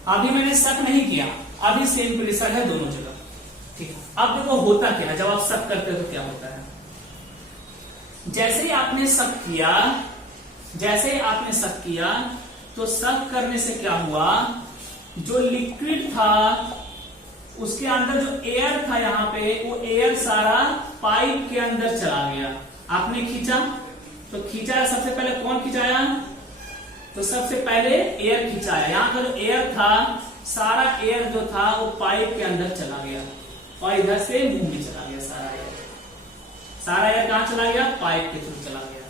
अभी मैंने शक नहीं किया, अभी सेम प्रेशर है दोनों जगह, ठीक है। अब देखो होता क्या है, जब आप शक करते हो तो क्या होता है। जैसे ही आपने शक किया, जैसे ही आपने शक किया, तो शक करने से क्या हुआ, जो लिक्विड था उसके अंदर जो एयर था यहाँ पे, वो एयर सारा पाइप के अंदर चला गया। आपने खींचा, तो खींचा सबसे पहले कौन खिंचाया, तो सबसे पहले एयर खिंचाया। यहाँ का जो एयर था, सारा एयर जो था वो पाइप के अंदर चला गया और इधर से मुंह में चला गया सारा एयर। सारा एयर कहां चला गया, पाइप के थ्रू चला गया।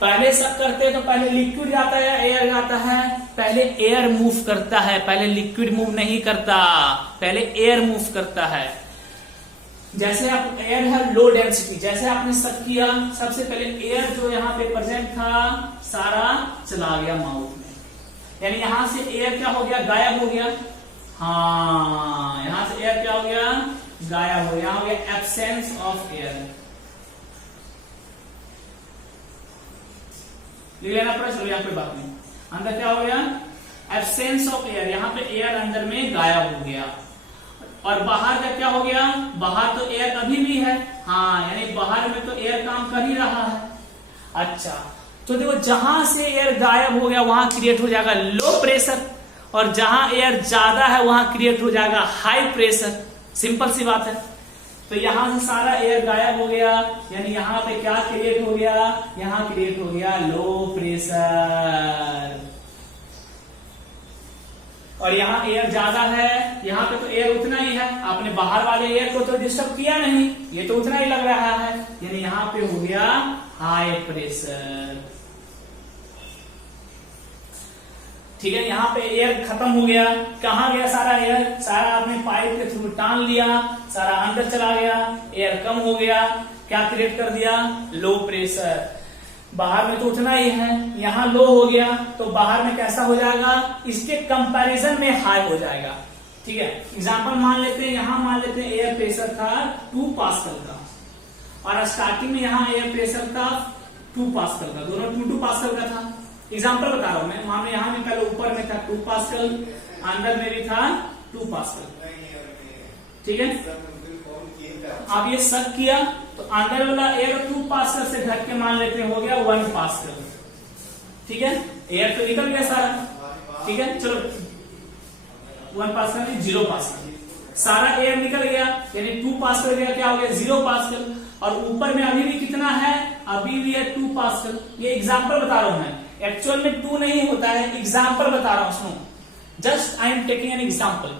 पहले सब करते तो पहले लिक्विड जाता है या एयर जाता है, पहले एयर मूव करता है, पहले लिक्विड मूव नहीं करता, पहले एयर मूव करता है। जैसे आप एयर है लो डेंसिटी, जैसे आपने शक किया, सबसे पहले एयर जो यहाँ पे प्रेजेंट था सारा चला गया माउथ में, यानी यहां से एयर क्या हो गया, गायब हो गया। हाँ, यहां से एयर क्या हो गया, गायब हो गया, हो गया एब्सेंस ऑफ एयर। लिख लेना पड़ा, चलो यहाँ पे बात नहीं। अंदर क्या हो गया, एब्सेंस ऑफ एयर, यहाँ पे एयर अंदर में गायब हो गया। और बाहर का क्या हो गया, बाहर तो एयर अभी भी है, हाँ, यानी बाहर में तो एयर काम कर ही रहा है। अच्छा, तो देखो जहां से एयर गायब हो गया वहां क्रिएट हो जाएगा लो प्रेशर, और जहां एयर ज्यादा है वहां क्रिएट हो जाएगा हाई प्रेशर। सिंपल सी बात है। तो यहां से सारा एयर गायब हो गया, यानी यहां पे क्या क्रिएट हो गया, यहां क्रिएट हो गया लो प्रेशर। और यहाँ एयर ज्यादा है, यहाँ पे तो एयर उतना ही है, आपने बाहर वाले एयर को तो डिस्टर्ब किया नहीं, ये तो उतना ही लग रहा है, यानी यहाँ पे हो गया हाई प्रेशर। ठीक है, यहाँ पे एयर खत्म हो गया, कहाँ गया सारा एयर, सारा आपने पाइप के थ्रू टान लिया, सारा अंदर चला गया, एयर कम हो गया, क्या क्रिएट कर दिया, लो प्रेशर। बाहर में तो उतना ही है, यहाँ लो हो गया, तो बाहर में कैसा हो जाएगा, इसके कंपैरिजन में हाई हो जाएगा। ठीक है, एग्जांपल मान लेते हैं, यहाँ मान लेते हैं एयर प्रेशर था 2 पास्कल का, और स्टार्टिंग में यहाँ एयर प्रेशर था 2 पास्कल का, दोनों 2 पास्कल का था। एग्जांपल बता रहा हूं मैं, मान लो यहाँ में पहले ऊपर में था 2 पास्कल, अंदर में भी था 2 पास्कल। ठीक है, अब ये शक किया तो अंदर वाला एयर 2 पास्कल से घट के मान लेते हैं हो गया 1 पास्कल। ठीक है, एयर तो निकल गया सारा। ठीक है, चलो 1 पास्कल नहीं 0 पास्कल, सारा एयर निकल गया, यानी 2 पास्कल गया, क्या हो गया 0 पास्कल। और ऊपर में अभी भी कितना है, अभी भी है 2 पास्कल। ये एग्जाम्पल बता रहा हूं मैं, एक्चुअल में 2 नहीं होता है, एग्जाम्पल बता रहा हूं, सुनो, just I am taking an example.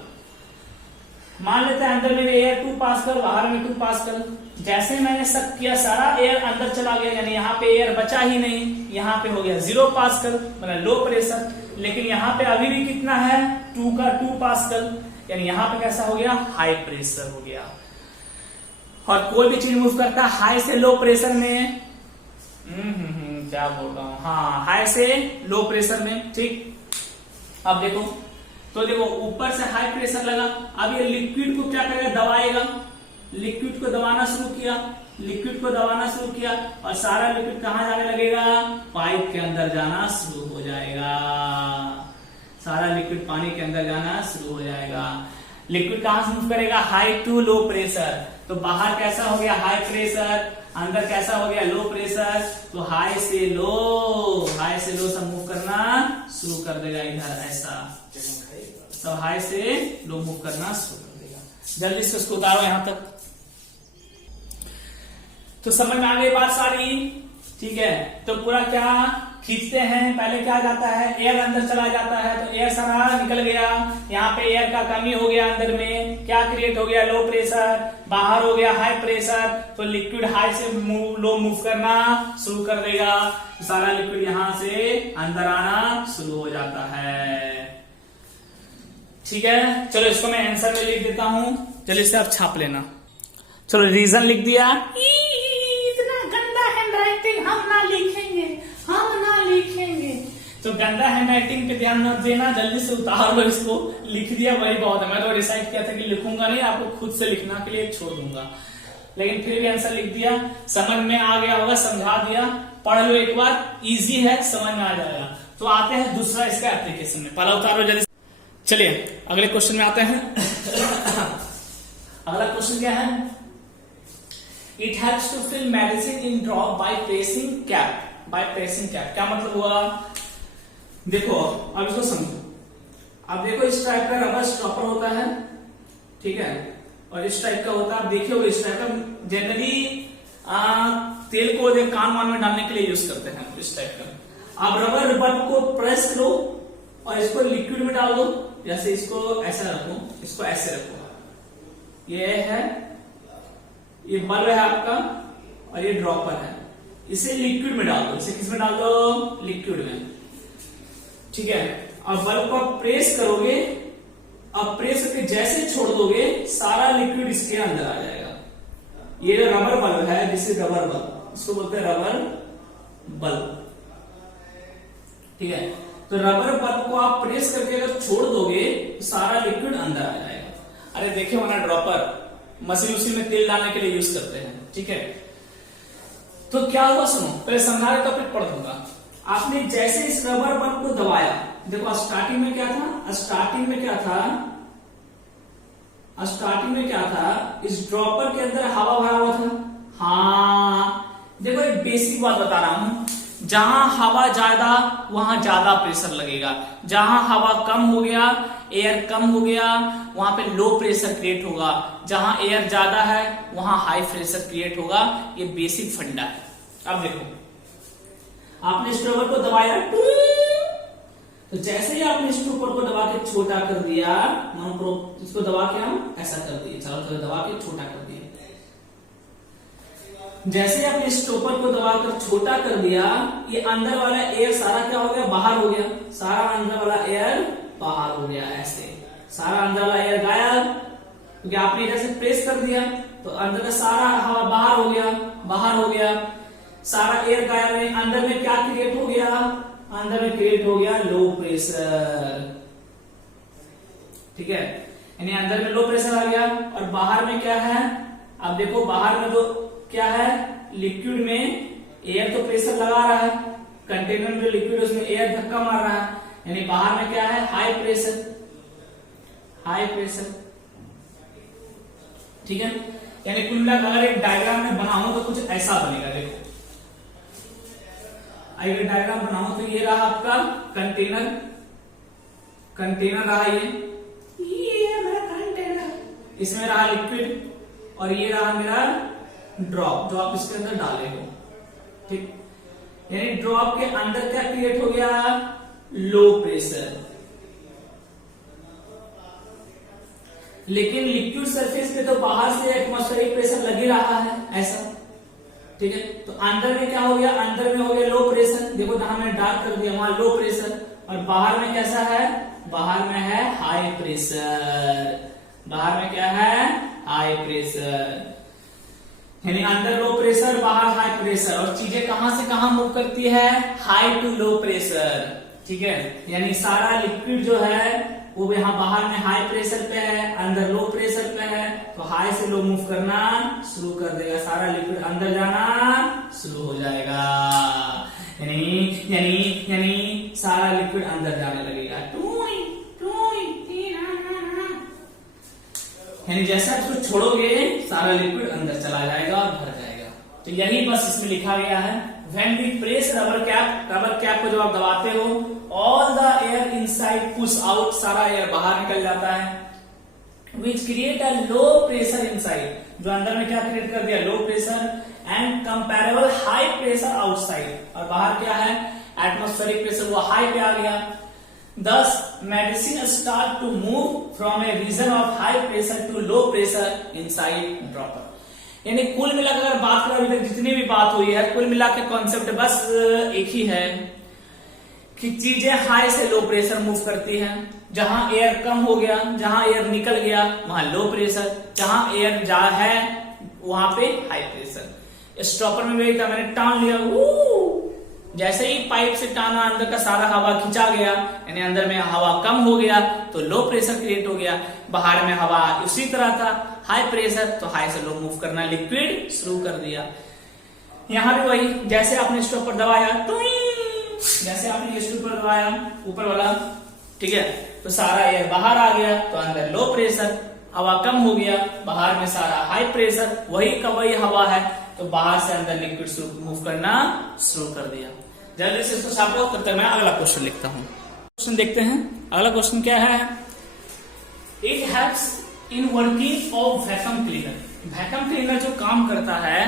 मान लेते हैं अंदर में एयर 2 पास्कल, बाहर में 2 पास्कल। जैसे मैंने शक किया सारा एयर अंदर चला गया, यानी यहाँ पे एयर बचा ही नहीं, यहाँ पे हो गया 0 पास्कल, मतलब लो प्रेशर। लेकिन यहाँ पे अभी भी कितना है 2 का 2 पास्कल, यानी यहाँ पे कैसा हो गया, हाई प्रेशर हो गया। और कोई भी चीज मूव करता है हाई से लो प्रेशर में, क्या बोल रहा हूं, हाँ, हाई से लो प्रेशर में। ठीक, अब देखो, तो देखो ऊपर से हाई प्रेशर लगा, अब ये लिक्विड को क्या करेगा, दबाएगा, लिक्विड को दबाना शुरू किया, लिक्विड को दबाना शुरू किया, और सारा लिक्विड कहां जाने लगेगा, पाइप के अंदर जाना शुरू हो जाएगा, सारा लिक्विड पानी के अंदर जाना शुरू हो जाएगा। लिक्विड कहां से मूव करेगा, हाई टू लो प्रेशर। तो बाहर कैसा हो गया, हाई प्रेशर, अंदर कैसा हो गया, लो प्रेशर। तो हाई से लो सब मूव करना शुरू कर देगा इधर, ऐसा सब हाई से लो मूव करना शुरू कर देगा। जल्दी से उसको उतारो यहां तक। तो समझ में आ गई बात सारी, ठीक है। तो पूरा क्या खींचते हैं, पहले क्या जाता है, एयर अंदर चला जाता है, तो एयर सारा निकल गया, यहाँ पे एयर का कमी हो गया, अंदर में क्या क्रिएट हो गया, लो प्रेशर, बाहर हो गया हाई प्रेशर। तो लिक्विड हाई से लो मूव करना शुरू कर देगा, सारा लिक्विड यहां से अंदर आना शुरू हो जाता है, ठीक है। चलो इसको मैं आंसर में लिख देता हूं, चलिए इसे आप छाप लेना। चलो रीजन लिख दिया। इतना गंदा हैंडराइटिंग हम ना लिखेंगे। तो गंदा हैंडराइटिंग पे ध्यान मत देना, जल्दी से उतार लो इसको। लिख दिया वही बहुत है, मैं तो डिसाइड किया था कि लिखूंगा नहीं, आपको खुद से लिखना के लिए छोड़ दूंगा, लेकिन फिर भी आंसर लिख दिया। समझ में आ गया होगा, समझा दिया, पढ़ लो एक बार, इजी है, समझ में आ जाएगा। तो आते हैं दूसरा इसका एप्लीकेशन में, पहला उतारो जल्दी। चलिए अगले क्वेश्चन में आते हैं। अगला क्वेश्चन क्या है, it helps to fill medicine in drop by pressing cap. क्या मतलब हुआ, देखो अब इसको समझो। अब देखो इस टाइप का रबर स्टॉपर होता है, ठीक है, और इस टाइप का होता है, आप देखे होगे इस टाइप का जनरली तेल को कान वान में डालने के लिए यूज करते हैं, इस टाइप का। अब रबर बल्ब को प्रेस करो और इसको लिक्विड में डाल दो, जैसे इसको ऐसा रखो, इसको ऐसे रखो, ये है, ये बल्ब है आपका और ये ड्रॉपर है, इसे लिक्विड में डाल दो। इसे किस में डाल दो, लिक्विड में, ठीक है। अब बल्ब को आप प्रेस करोगे, अब प्रेस करके जैसे छोड़ दोगे सारा लिक्विड इसके अंदर आ जाएगा। ये रबर बल्ब है, दिस इज रबर बल्ब, इसको बोलते हैं रबर बल्ब, ठीक है। तो रबर बल्ब को आप प्रेस करके अगर छोड़ दोगे तो सारा लिक्विड अंदर आ जाएगा। अरे देखे होना ड्रॉपर, मशीन उसी में तेल डालने के लिए यूज करते हैं, ठीक है। तो क्या हुआ सुनो, पहले समझा रहे तो फिर पढ़ दूंगा। आपने जैसे इस रबर बल्ब को दबाया, देखो स्टार्टिंग में क्या था, स्टार्टिंग में क्या था, इस ड्रॉपर के अंदर हवा भरा हुआ था। हाँ देखो एक बेसिक बात बता रहा हूं, जहां हवा ज्यादा वहां ज्यादा प्रेशर लगेगा, जहां हवा कम हो गया, एयर कम हो गया, वहां पे लो प्रेशर क्रिएट होगा, जहां एयर ज्यादा है वहां हाई प्रेशर क्रिएट होगा। ये बेसिक फंडा है। अब देखो आपने स्टोपर को दबाया, तो जैसे ही आपने स्टोपर को दबा के छोटा कर दिया, इसको दबा के हम ऐसा कर दिए, चारों तरफ दबा के छोटा कर दिया, जैसे आपने स्टॉपर को दबाकर छोटा कर दिया, ये अंदर वाला एयर सारा क्या हो गया, बाहर हो गया, सारा अंदर वाला एयर बाहर हो गया, ऐसे सारा अंदर वाला एयर गायब, क्योंकि आपने इधर से प्रेस कर दिया तो अंदर का सारा हवा बाहर हो गया, सारा एयर गायब है। अंदर में क्या क्रिएट हो गया, अंदर में क्रिएट हो गया लो प्रेशर, ठीक है, यानी अंदर में लो प्रेशर आ गया। और बाहर में क्या है, अब देखो बाहर में तो क्या है, लिक्विड में एयर तो प्रेशर लगा रहा है, कंटेनर में जो लिक्विड उसमें एयर धक्का मार रहा है, यानी बाहर में क्या है, हाई प्रेशर, ठीक है। यानी कुल मिलाकर अगर एक डायग्राम में बनाऊं तो कुछ ऐसा बनेगा। देखो अगर डायग्राम बनाऊं तो ये रहा आपका कंटेनर रहा, ये मेरा कंटेनर, इसमें रहा लिक्विड और ये रहा मेरा ड्रॉप जो आप इसके अंदर डाले हो, ठीक। यानी ड्रॉप के अंदर क्या क्रिएट हो गया, लो प्रेशर, लेकिन लिक्विड सरफेस पे तो बाहर से एटमॉस्फेरिक प्रेशर लग ही रहा है, ऐसा, ठीक है। तो अंदर में क्या हो गया, अंदर में हो गया लो प्रेशर, देखो जहां मैंने डार्क कर दिया वहां लो प्रेशर, और बाहर में कैसा है, बाहर में है हाई प्रेशर, बाहर में क्या है, हाई प्रेशर, यानी अंदर लो प्रेशर बाहर हाई प्रेशर, और चीजें कहां से कहां मूव करती है, हाई टू लो प्रेशर, ठीक है। यानी सारा लिक्विड जो है वो यहाँ बाहर में हाई प्रेशर पे है, अंदर लो प्रेशर पे है, तो हाई से लो मूव करना शुरू कर देगा, सारा लिक्विड अंदर जाना शुरू हो जाएगा, यानी सारा लिक्विड अंदर जाने लगेगा। यानी जैसे आप इसको छोड़ोगे सारा लिक्विड अंदर चला जाएगा और भर जाएगा। तो यही बस इसमें लिखा गया है, when we press rubber cap को जब आप दबाते हो, all the air inside push out, सारा एयर बाहर निकल जाता है, which create a low pressure inside, जो अंदर में क्या क्रिएट कर दिया, low pressure, and comparable high pressure outside, और बाहर क्या है, एटमॉस्फेरिक प्रेशर, वो हाई पे आ गया। Thus, medicine start to move from a region of high pressure to low pressure inside dropper. यानी कुल मिलाकर अगर बात करें अभी तक जितनी भी बात हुई है, कुल मिलाकर कॉन्सेप्ट बस एक ही है कि चीजें हाई से लो प्रेशर मूव करती हैं। जहां एयर कम हो गया, जहां एयर निकल गया वहां लो प्रेशर, जहां एयर जा है वहां पे हाई प्रेशर। स्टॉपर में भी था, मैंने टान लिया, जैसे ही पाइप से टाना अंदर का सारा हवा खिंचा गया, यानी अंदर में हवा कम हो गया तो लो प्रेशर क्रिएट हो गया, बाहर में हवा उसी तरह था हाई प्रेशर, तो हाई से लो मूव करना लिक्विड शुरू कर दिया। यहां भी वही, जैसे आपने स्टॉपर दबाया तो जैसे आपने स्टॉपर दबाया ऊपर वाला, ठीक है, तो सारा एयर बाहर आ गया, तो अंदर लो प्रेशर, हवा कम हो गया, बाहर में सारा हाई प्रेशर, वही का वही हवा है, तो बाहर से अंदर लिक्विड मूव करना शुरू कर दिया। जल्दी से इसको छापो, तब तक मैं अगला क्वेश्चन लिखता हूं। क्वेश्चन देखते हैं, अगला क्वेश्चन क्या है, it helps in working of vacuum cleaner. Vacuum cleaner जो काम करता है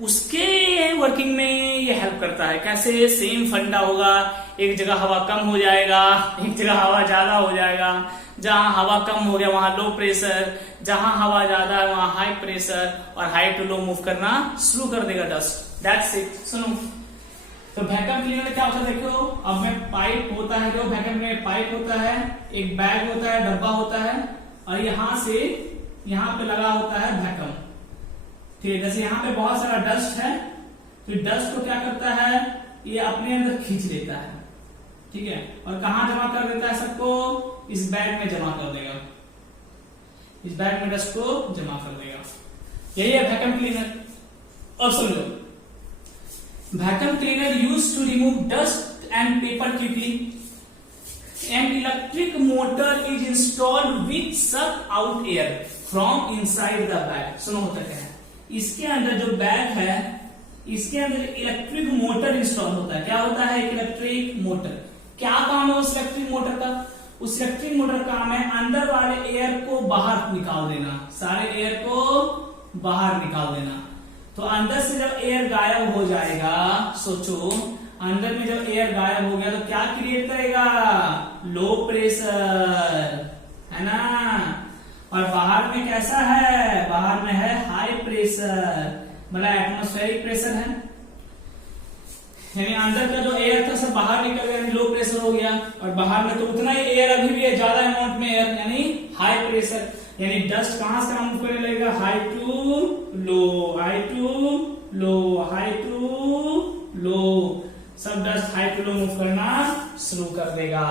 उसके वर्किंग में ये हेल्प करता है। कैसे, सेम फंडा होगा, एक जगह हवा कम हो जाएगा, एक जगह हवा ज्यादा हो जाएगा, जहां हवा कम हो गया वहां लो प्रेशर, जहां हवा ज्यादा है वहां हाई प्रेशर, और हाई टू लो मूव करना शुरू कर देगा डस्ट। That's it. सुनो, तो वैक्यूम क्लीनर में क्या होता है, देखो, अब में पाइप होता है, जो वैक्यूम में पाइप होता है, एक बैग होता है, डब्बा होता है, और यहां से यहां पे लगा होता है वैक्यूम, ठीक है। जैसे यहाँ पे बहुत सारा डस्ट है, तो डस्ट को क्या करता है, ये अपने अंदर खींच लेता है, ठीक है, और कहाँ जमा कर देता है सबको, इस बैग में जमा कर देगा, इस बैग में डस्ट को जमा कर देगा। यही है वैक्यूम क्लीनर। और समझो, vacuum cleaner use to remove dust and paper quickly, an electric motor is installed which suck out air from inside the bag. सुनो होता क्या है, इसके अंदर जो बैग है, इसके अंदर इलेक्ट्रिक मोटर इंस्टॉल होता है। क्या होता है, इलेक्ट्रिक मोटर। क्या काम है उस इलेक्ट्रिक मोटर का, उस इलेक्ट्रिक मोटर का काम है अंदर वाले एयर को बाहर निकाल देना, सारे एयर को बाहर निकाल देना। तो अंदर से जब एयर गायब हो जाएगा, सोचो अंदर में जब एयर गायब हो गया तो क्या क्रिएट करेगा, लो प्रेशर, है ना, और बाहर में कैसा है, बाहर में है हाई प्रेशर, मतलब एटमॉस्फेरिक प्रेशर है, यानी अंदर का जो एयर था सब बाहर निकल गया, यानी लो प्रेशर हो गया, और बाहर में तो उतना ही एयर अभी भी है, ज्यादा अमाउंट में एयर, यानी हाई प्रेशर, यानी डस्ट कहां से मूव करने लगेगा, high to low, high to low, high to low, सब dust high to low move करना शुरू कर देगा।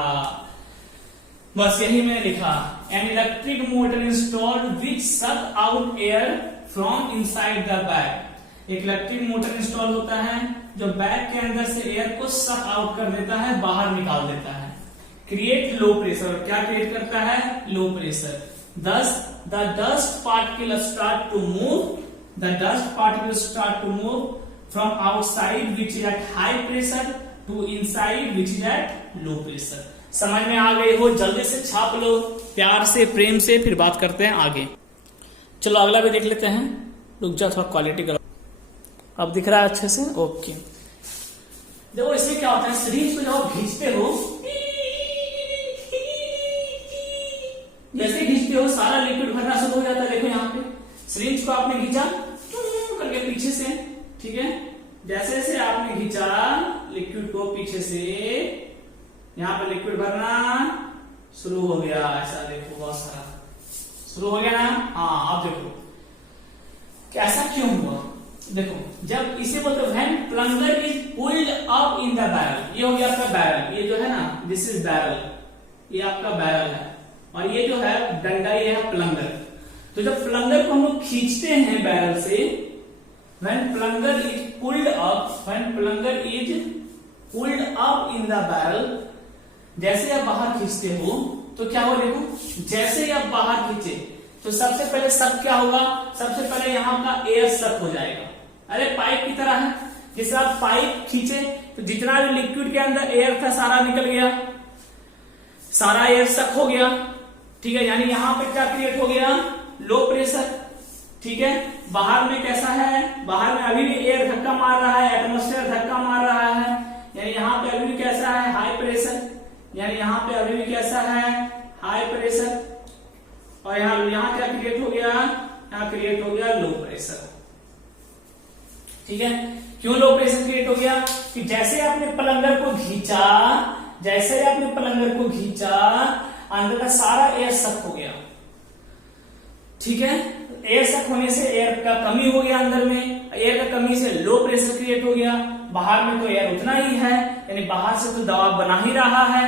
बस यही मैंने लिखा, an electric motor installed which suck out air from inside the bag. एक इलेक्ट्रिक मोटर इंस्टॉल होता है जो बैग के अंदर से एयर को सक आउट कर देता है, बाहर निकाल देता है, क्रिएट लो प्रेशर। क्या क्रिएट करता है, low pressure. Thus the dust particles start to move, the dust particles start to move from outside which is at high pressure to inside which is at low pressure। समझ में आ गई हो, जल्दी से छाप लो, प्यार से प्रेम से, फिर बात करते हैं आगे। चलो अगला भी देख लेते हैं, रुक जाओ थोड़ा क्वालिटी करो, अब दिख रहा है अच्छे से, ओके। देखो इसमें क्या होता है, सीरीज को जब आप खींचते हो, जैसे खींचते हो सारा लिक्विड भरना शुरू हो जाता है। देखो यहाँ पे सिरिंज को आपने खींचा करके पीछे से, ठीक है, जैसे जैसे आपने खींचा लिक्विड को पीछे से, यहाँ पे लिक्विड भरना शुरू हो गया, ऐसा देखो बहुत सारा शुरू हो गया ना। हाँ, अब देखो कैसा क्यों हुआ, देखो जब इसे बोलते when plunger is pulled up in the barrel, ये हो गया आपका बैरल, ये जो है ना दिस इज बैरल, ये आपका बैरल है, और ये जो है डंडा, ये है प्लंगर। तो जब प्लंगर को हम लोग खींचते हैं बैरल से, when plunger is pulled up, when plunger is pulled up in the barrel, जैसे आप बाहर खींचते हो तो क्या हो, देखो जैसे ही आप बाहर खींचे तो सबसे पहले सब क्या होगा, सबसे पहले यहाँ का एयर सक हो जाएगा। अरे पाइप की तरह है, जैसे आप पाइप खींचे तो जितना भी लिक्विड के अंदर एयर था सारा निकल गया, सारा एयर सक हो गया, ठीक है। यानी यहाँ पे क्या क्रिएट हो गया, लो प्रेशर, ठीक है। बाहर में कैसा है, बाहर में अभी भी एयर धक्का मार रहा है, एटमॉस्फेयर धक्का मार रहा है, यानी यहाँ पे अभी भी कैसा है, हाई प्रेशर, यानी यहाँ पे अभी भी कैसा है, हाई प्रेशर। और यहाँ क्या क्रिएट हो गया, यहाँ क्रिएट हो गया लो प्रेशर, ठीक है। क्यों लो प्रेशर क्रिएट हो गया, कि जैसे आपने प्लंगर को खींचा, जैसे आपने प्लंगर को खींचा अंदर का सारा एयर सक हो गया, ठीक है। एयर सक होने से एयर का कमी हो गया अंदर में, एयर का कमी से लो प्रेशर क्रिएट हो गया। बाहर में तो एयर उतना ही है, यानी बाहर से तो दबाव बना ही रहा है,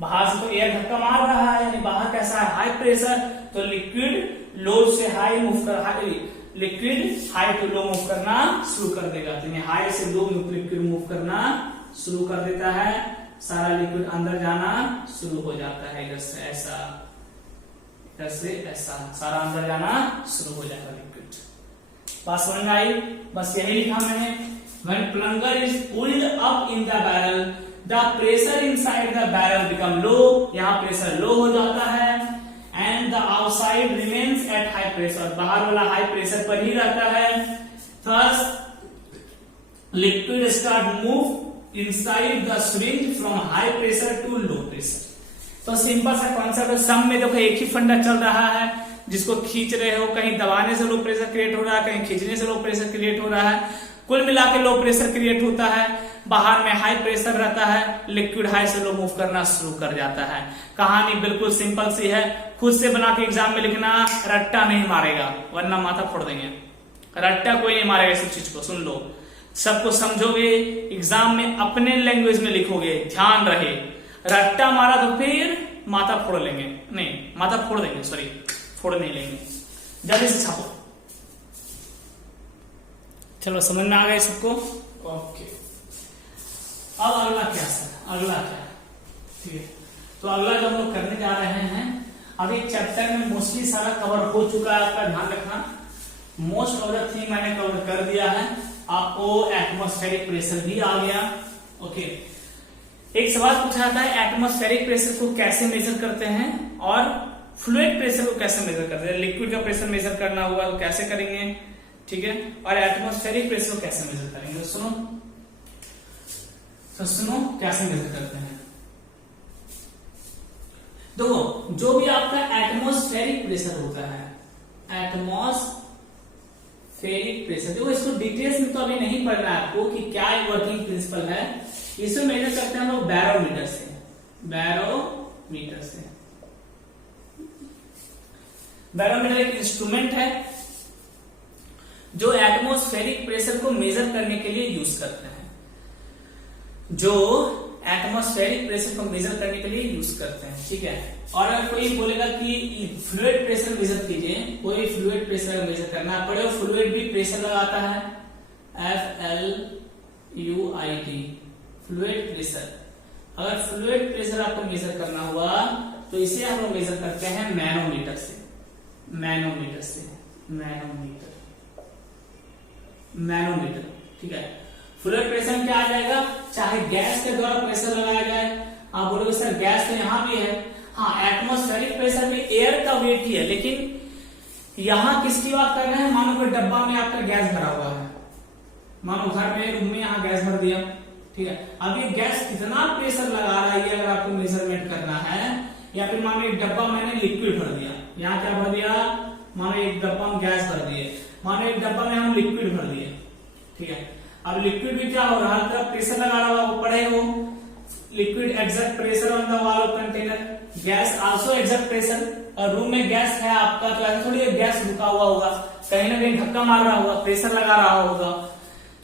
बाहर से तो एयर धक्का मार रहा है, यानी बाहर कैसा है, हाई प्रेशर। तो लिक्विड लो से हाई मूव कर, liquid high to low move करना शुरू कर देगा, यानी हाई से लो लिक्विड मूव करना शुरू कर देता है, सारा लिक्विड अंदर जाना शुरू हो जाता है, इधर से ऐसा, इधर से ऐसा, सारा अंदर जाना शुरू हो जाएगा लिक्विड। बात समझ में आई, बस यही लिखा मैंने, when plunger is pulled up in the barrel the pressure inside the barrel become low, यहाँ प्रेशर लो हो जाता है, and the outside remains at high pressure, बाहर वाला हाई प्रेशर पर ही रहता है। thus liquid start move inside the syringe from high pressure to low pressure। तो सिंपल सा कॉन्सेप्ट है, सब में देखो एक ही फंडा चल रहा है, जिसको खींच रहे हो, कहीं दबाने से लो प्रेशर क्रिएट हो रहा है, कहीं खींचने से लो प्रेशर क्रिएट हो रहा है, कुल मिला के लो प्रेशर क्रिएट होता है, बाहर में हाई प्रेशर रहता है, लिक्विड हाई से लो मूव करना शुरू कर जाता है। कहानी बिल्कुल सिंपल सी है, खुद से बना के एग्जाम में लिखना, रट्टा नहीं मारेगा वरना माथा फोड़ देंगे, रट्टा कोई नहीं मारेगा। इस चीज को सुन लो, सबको समझोगे, एग्जाम में अपने लैंग्वेज में लिखोगे, ध्यान रहे, रट्टा मारा तो फिर माथा फोड़ लेंगे, नहीं माथा फोड़ देंगे, सॉरी फोड़ नहीं लेंगे, जल्दी से छापो। चलो समझ में आ गए सबको, ओके। अब अगला क्या सर, अगला क्या, ठीक है। तो अगला जो हम लोग करने जा रहे हैं, अभी चैप्टर में मोस्टली सारा कवर हो चुका है, आपका ध्यान रखना, मोस्ट ऑफ द थिंग मैंने कवर कर दिया है, आपको एटमॉस्फेरिक प्रेशर भी आ गया, ओके। एक सवाल पूछा जाता है, एटमॉस्फेरिक प्रेशर को कैसे मेजर करते हैं और फ्लूइड प्रेशर को कैसे मेजर करते हैं। लिक्विड का प्रेशर मेजर करना हुआ तो कैसे करेंगे, ठीक है, और एटमॉस्फेरिक प्रेशर को कैसे मेजर करेंगे। सुनो तो सुनो कैसे मेजर करते हैं। देखो जो भी आपका एटमॉस्फेरिक प्रेशर होता है, एटमॉस्फेरिक प्रेशर, देखो इसको डिटेल्स में तो अभी नहीं पढ़ना है आपको कि क्या एक वर्किंग प्रिंसिपल है। इसमें मेजर करते हैं हम लोग बैरोमीटर से, बैरोमीटर से। बैरोमीटर एक इंस्ट्रूमेंट है जो एटमॉस्फेरिक प्रेशर को मेजर करने के लिए यूज करते हैं, जो एटमॉस्फेरिक प्रेशर को मेजर करने के लिए यूज करते हैं, ठीक है। और अगर कोई बोलेगा कि फ्लूइड प्रेशर मेजर कीजिए, कोई फ्लूइड प्रेशर मेजर करना पड़े, फ्लूइड भी प्रेशर लगाता है, FLUID, फ्लूइड प्रेशर। अगर फ्लूइड प्रेशर आपको मेजर करना हुआ तो इसे हम लोग मेजर करते हैं मैनोमीटर से, मैनोमीटर से, मैनोमीटर, मैनोमीटर, ठीक है। फ्लूइड प्रेशर क्या आ जाएगा, चाहे गैस के द्वारा प्रेशर लगाया जाए, आप बोलोगे सर गैस तो यहां भी है, हाँ एटमॉस्फेरिक प्रेशर में एयर का वेट ही है, लेकिन यहां किसकी बात कर रहे हैं, मानो कोई डब्बा में आपका गैस भरा हुआ है, मानो घर में रूम में यहां गैस भर दिया, ठीक है। अब ये गैस कितना प्रेशर लगा रहा है, अगर आपको मेजरमेंट करना है, या फिर मानो एक डब्बा मैंने लिक्विड भर दिया, यहाँ क्या भर दिया, मानो एक डब्बा में गैस भर दिए, मानो एक डब्बा में हम लिक्विड भर दिए, ठीक है। अब लिक्विड भी क्या हो रहा है, तरफ प्रेशर लगा रहा होगा, पढ़े हो, liquid exact pressure on the wall of container, gas also exact pressure. और रूम में गैस है आपका, तो ऐसा थोड़ी गैस रुका हुआ होगा, कहीं ना कहीं धक्का मार रहा होगा, प्रेशर लगा रहा होगा।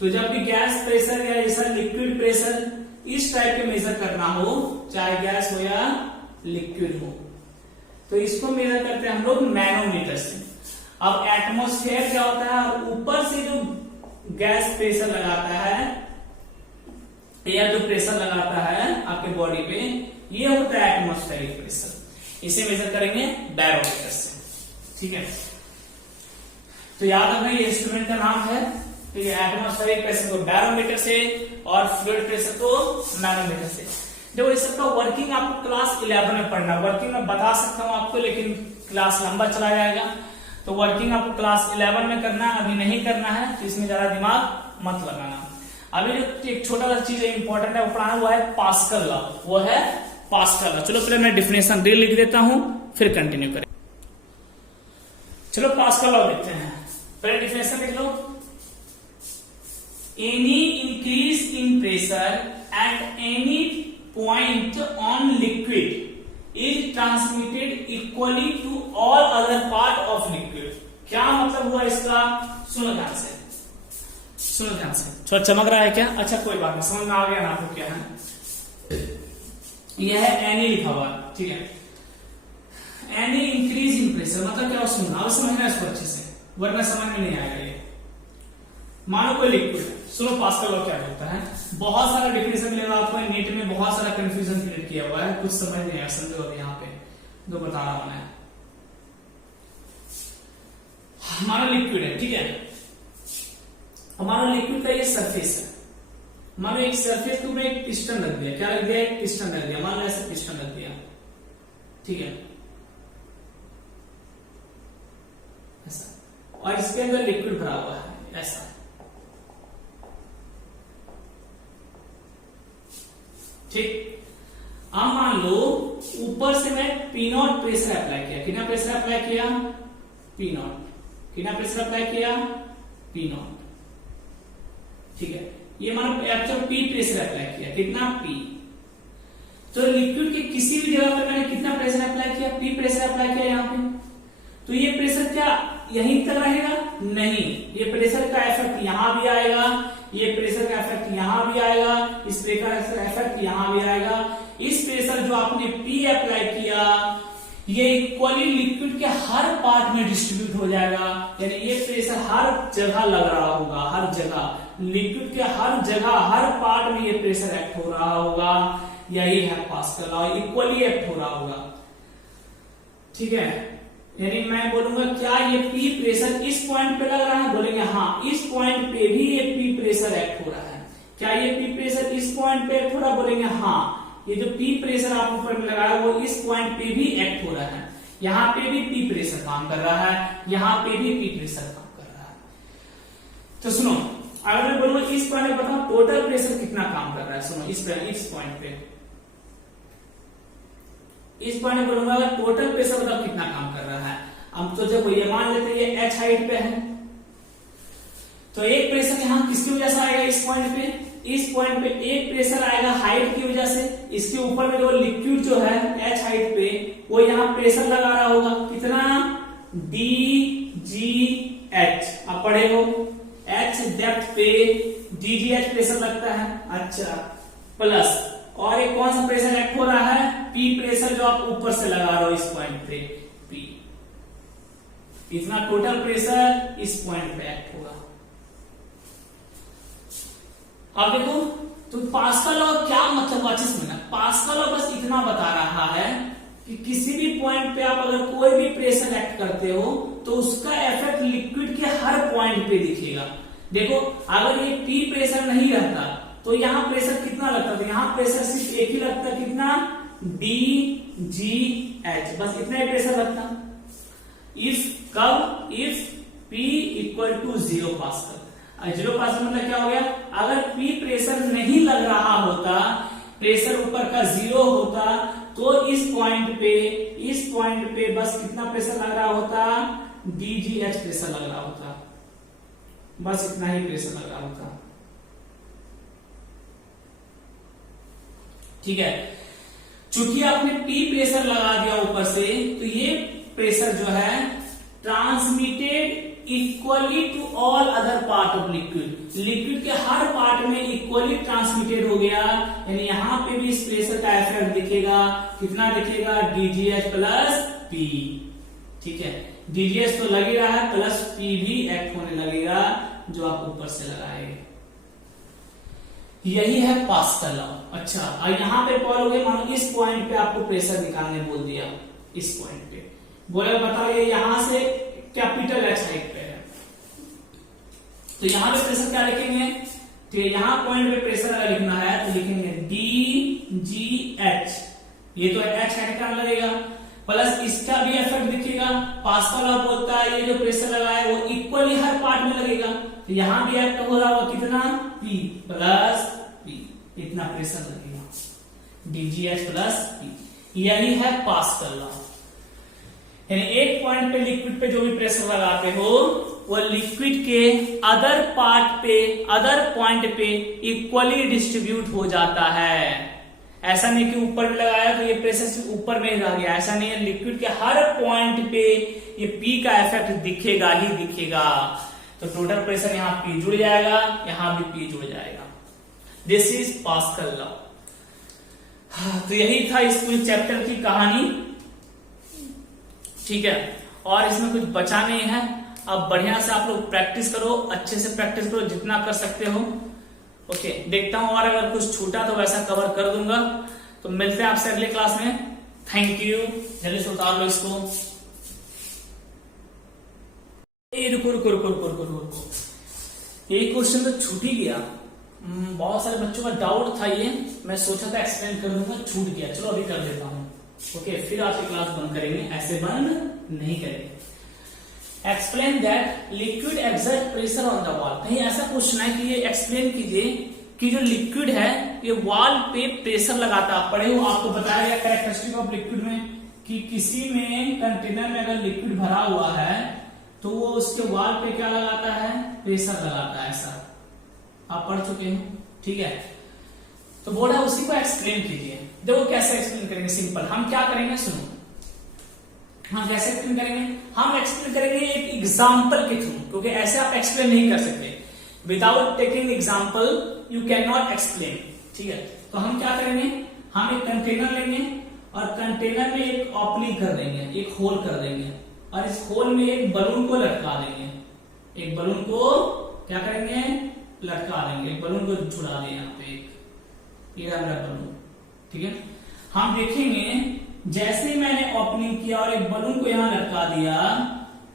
तो जब भी गैस प्रेशर या ऐसा लिक्विड प्रेशर इस टाइप के मेजर करना हो, चाहे गैस हो या लिक्विड हो, तो इसको मेजर करते हैं हम लोग मैनोमीटर से। अब एटमॉस्फेयर क्या होता है, ऊपर से जो गैस प्रेशर लगाता है या जो प्रेशर लगाता है आपके बॉडी पे, ये होता है एटमॉस्फेरिक प्रेशर, इसे मेजर करेंगे बैरोमीटर से, ठीक है, तो याद रखना ये इंस्ट्रूमेंट का नाम है। ठीक है, एटमॉस्फेरिक प्रेशर को बैरोमीटर से और फ्लूइड प्रेशर को मैनोमीटर से। देखो इस सबका वर्किंग आपको क्लास 11 में पढ़ना, वर्किंग में बता सकता हूं आपको, लेकिन क्लास लंबा चला जाएगा, तो वर्किंग आपको क्लास 11 में करना है, अभी नहीं करना है, तो इसमें ज्यादा दिमाग मत लगाना। अभी जो एक छोटा सा चीज इंपॉर्टेंट है वो पढ़ाना, वो है पास्कल लॉ, वो है पास्कल लॉ। चलो पहले मैं डिफिनेशन दे लिख देता हूं, फिर कंटिन्यू करें। चलो पास्कल लॉ देखते हैं, पहले डिफिनेशन लिख लो। Any increase in pressure at any point on liquid is transmitted equally to all other part of liquid. क्या मतलब हुआ इसका, सुनो ध्यान से, सुनो ध्यान से। थोड़ा चमक रहा है क्या? अच्छा कोई बात नहीं, समझ में आ गया ना आपको क्या है। यह है एनी लिखा हुआ, ठीक है। एनी इंक्रीज इन प्रेशर मतलब क्या, सुनना अब समझना इसको अच्छे से, वरना समझ में नहीं आएगा ये। मानो कोई लिक्विड, सुनो पास्कल लॉ क्या होता है। बहुत सारा डिफिनेशन लेगा आपको, नेट में बहुत सारा कंफ्यूजन क्रिएट किया हुआ है, कुछ समझ नहीं आया, समझो अभी यहाँ पे जो बता रहा हूं मैं। हमारा लिक्विड है, ठीक है, हमारा लिक्विड का ये सरफेस है। मानो एक सरफेस को मैं एक पिस्टन रख दिया, क्या रख दिया, एक पिस्टन रख दिया, मान लो ऐसे पिस्टन रख दिया, ठीक है, ऐसा, और इसके अंदर लिक्विड भरा हुआ है ऐसा, ठीक। अब मान लो ऊपर से मैं पी नॉट प्रेशर अप्लाई किया, कितना प्रेशर अप्लाई किया, पी नॉट, कितना प्रेशर अप्लाई किया, पी नॉट, ठीक है। ये मानो एक्चुअल पी प्रेशर अप्लाई किया, कितना पी। तो लिक्विड के किसी भी जगह पर मैंने कितना प्रेशर अप्लाई किया, पी प्रेशर अप्लाई किया यहाँ पे, तो ये प्रेशर क्या यहीं तक रहेगा, नहीं, ये प्रेशर का इफेक्ट यहां भी आएगा, ये प्रेशर का इफेक्ट यहां भी आएगा, इस प्रेशर का इफेक्ट यहां भी आएगा। इस प्रेशर जो आपने पी अप्लाई किया ये इक्वली लिक्विड के हर पार्ट में डिस्ट्रीब्यूट हो जाएगा, यानी ये प्रेशर हर जगह लग रहा होगा, हर जगह लिक्विड के हर जगह हर पार्ट में ये प्रेशर एक्ट हो रहा होगा। यही है पास्कल लॉ, इक्वली एक्ट हो रहा होगा, ठीक है। यानी मैं बोलूंगा क्या ये पी प्रेशर इस पॉइंट पे लग रहा है, बोलेंगे हाँ, इस पॉइंट पे भी ये पी प्रेशर एक्ट हो रहा है। क्या ये पी प्रेशर इस पॉइंट पे एक्ट हो रहा है, बोलेंगे हाँ, ये जो पी प्रेशर आप ऊपर में लगाया वो इस पॉइंट पे भी एक्ट हो रहा है, यहाँ पे भी पी प्रेशर काम कर रहा है, यहाँ पे भी पी प्रेशर काम कर रहा है। तो सुनो, अगर मैं बोलूंगा इस पॉइंट पे बताओ टोटल प्रेशर कितना काम कर रहा है, सुनो इस पॉइंट पे, इस पॉइंट में बोलूंगा टोटल प्रेशर बताओ कितना काम कर रहा है। अब तो जब ये मान लेते हैं ये एच हाइट पे है, तो एक प्रेशर यहाँ किसकी वजह से आएगा, इस पॉइंट पे, इस पॉइंट पे एक प्रेशर आएगा हाइट की वजह से, इसके ऊपर में जो लिक्विड जो है एच हाइट पे वो यहाँ प्रेशर लगा रहा होगा, कितना, डी जी एच, आप पढ़े हो, एच डेप्थ पे डी जी एच प्रेशर लगता है, अच्छा, प्लस और एक कौन सा प्रेशर एक्ट हो रहा है, पी प्रेशर जो आप ऊपर से लगा रहे हो इस पॉइंट पे, पी, इतना टोटल प्रेशर इस पॉइंट पे एक्ट होगा। अब देखो तो पास्कल लॉ क्या मतलब, अच्छे से समझना, पास्कल लॉ बस इतना बता रहा है कि किसी भी पॉइंट पे आप अगर कोई भी प्रेशर एक्ट करते हो तो उसका इफेक्ट लिक्विड के हर पॉइंट पे दिखेगा। देखो अगर ये पी प्रेशर नहीं रहता तो यहाँ प्रेशर कितना लगता था, यहाँ प्रेशर सिर्फ एक ही लगता, कितना, डी जी एच, बस इतना ही प्रेशर लगता। इफ कब, if P equal to 0 pascal, 0 pascal मतलब क्या हो गया, अगर पी प्रेशर नहीं लग रहा होता, प्रेशर ऊपर का 0 होता, तो इस पॉइंट पे बस कितना प्रेशर लग रहा होता, डी जी एच प्रेशर लग रहा होता, बस इतना ही प्रेशर लग रहा होता, ठीक है। चूंकि आपने पी प्रेशर लगा दिया ऊपर से, तो ये प्रेशर जो है transmitted equally to all other part of liquid, liquid के हर पार्ट में इक्वली ट्रांसमिटेड हो गया, यानी यहां पे भी इस प्रेशर का इफेक्ट दिखेगा, कितना दिखेगा, डीजीएच प्लस पी, ठीक है, डीजीएच तो लग ही रहा है, प्लस पी भी एक्ट होने लगेगा जो आप ऊपर से लगाएंगे। यही है पास्कल लॉ। अच्छा, और यहां पे बोलोगे, मानो इस पॉइंट पे आपको प्रेशर निकालने बोल दिया, इस पॉइंट पे, बोले बताओ ये यहां से कैपिटल एच हाइट पे है, तो यहां पे प्रेशर क्या लिखेंगे, तो यहां पॉइंट पे प्रेशर अगर लिखना है तो लिखेंगे डी जी एच, ये तो एच हेक्टर लगेगा, प्लस इसका भी इफेक्ट दिखेगा। पास्कल लॉ बोलता है ये जो प्रेशर लगा है वो इक्वली हर पार्ट में लगेगा, तो यहां भी एक्ट हो रहा होगा कितना, P प्लस P, इतना प्रेशर लगेगा, डीजीएच प्लस P, यही है पास्कल लॉ। यानी एक पॉइंट पे लिक्विड पे जो भी प्रेशर लगाते हो वो लिक्विड के अदर पार्ट पे, अदर पॉइंट पे इक्वली डिस्ट्रीब्यूट हो जाता है। ऐसा नहीं कि ऊपर में लगाया तो ये प्रेशर सिर्फ ऊपर में ही रह गया, ऐसा नहीं है, लिक्विड के हर पॉइंट पे ये P का इफेक्ट दिखेगा ही दिखेगा। तो टोटल प्रेशर यहाँ P जुड़ जाएगा, यहाँ भी P जुड़ जाएगा। This is pascal law. तो यही था इस पूरे चैप्टर की कहानी, ठीक है, और इसमें कुछ बचा नहीं है। अब बढ़िया से आप लोग प्रैक्टिस करो, अच्छे से प्रैक्टिस करो जितना कर सकते हो। ओके, देखता हूं और अगर कुछ छूटा तो वैसा कवर कर दूंगा। तो मिलते हैं आपसे अगले क्लास में। Thank you. जल्दी से उतार लो इसको। रुको रुको रुको रुको रुको रुको, ये क्वेश्चन तो छूट ही गया। बहुत सारे बच्चों का डाउट था, ये मैं सोचा था एक्सप्लेन कर दूंगा, छूट गया। चलो अभी कर देता हूं। ओके, फिर आपकी क्लास बंद करेंगे, ऐसे बंद नहीं करेंगे। Explain that liquid exert pressure on the wall. कहीं ऐसा क्वेश्चन है कि ये एक्सप्लेन कीजिए कि जो लिक्विड है ये वॉल पे प्रेशर लगाता। पढ़े हो, आपको बताया गया कैरेक्टरिस्टिक ऑफ लिक्विड में कि किसी में कंटेनर में अगर लिक्विड भरा हुआ है तो वो उसके वॉल पे क्या लगाता है, प्रेशर लगाता है। ऐसा आप पढ़ चुके हो, ठीक है। तो बोला उसी को एक्सप्लेन कीजिए। देखो कैसे एक्सप्लेन करेंगे, सिंपल। हम क्या करेंगे, सुनो, हम कैसे एक्सप्लेन करेंगे, हम एक्सप्लेन करेंगे एक एग्जांपल के थ्रू, क्योंकि ऐसे आप एक्सप्लेन नहीं कर सकते। Without taking example you can not explain, ठीक है। तो हम क्या करेंगे, हम एक कंटेनर लेंगे और कंटेनर में एक ओपनिंग कर देंगे, एक होल कर देंगे, और इस होल में एक बलून को लटका देंगे। एक बलून को क्या करेंगे, लटका देंगे। एक बलून को छुड़ा दें यहाँ पे, ये रहा मेरा बलून, ठीक है। हम देखेंगे जैसे ही मैंने ओपनिंग किया और एक बलून को यहां लटका दिया,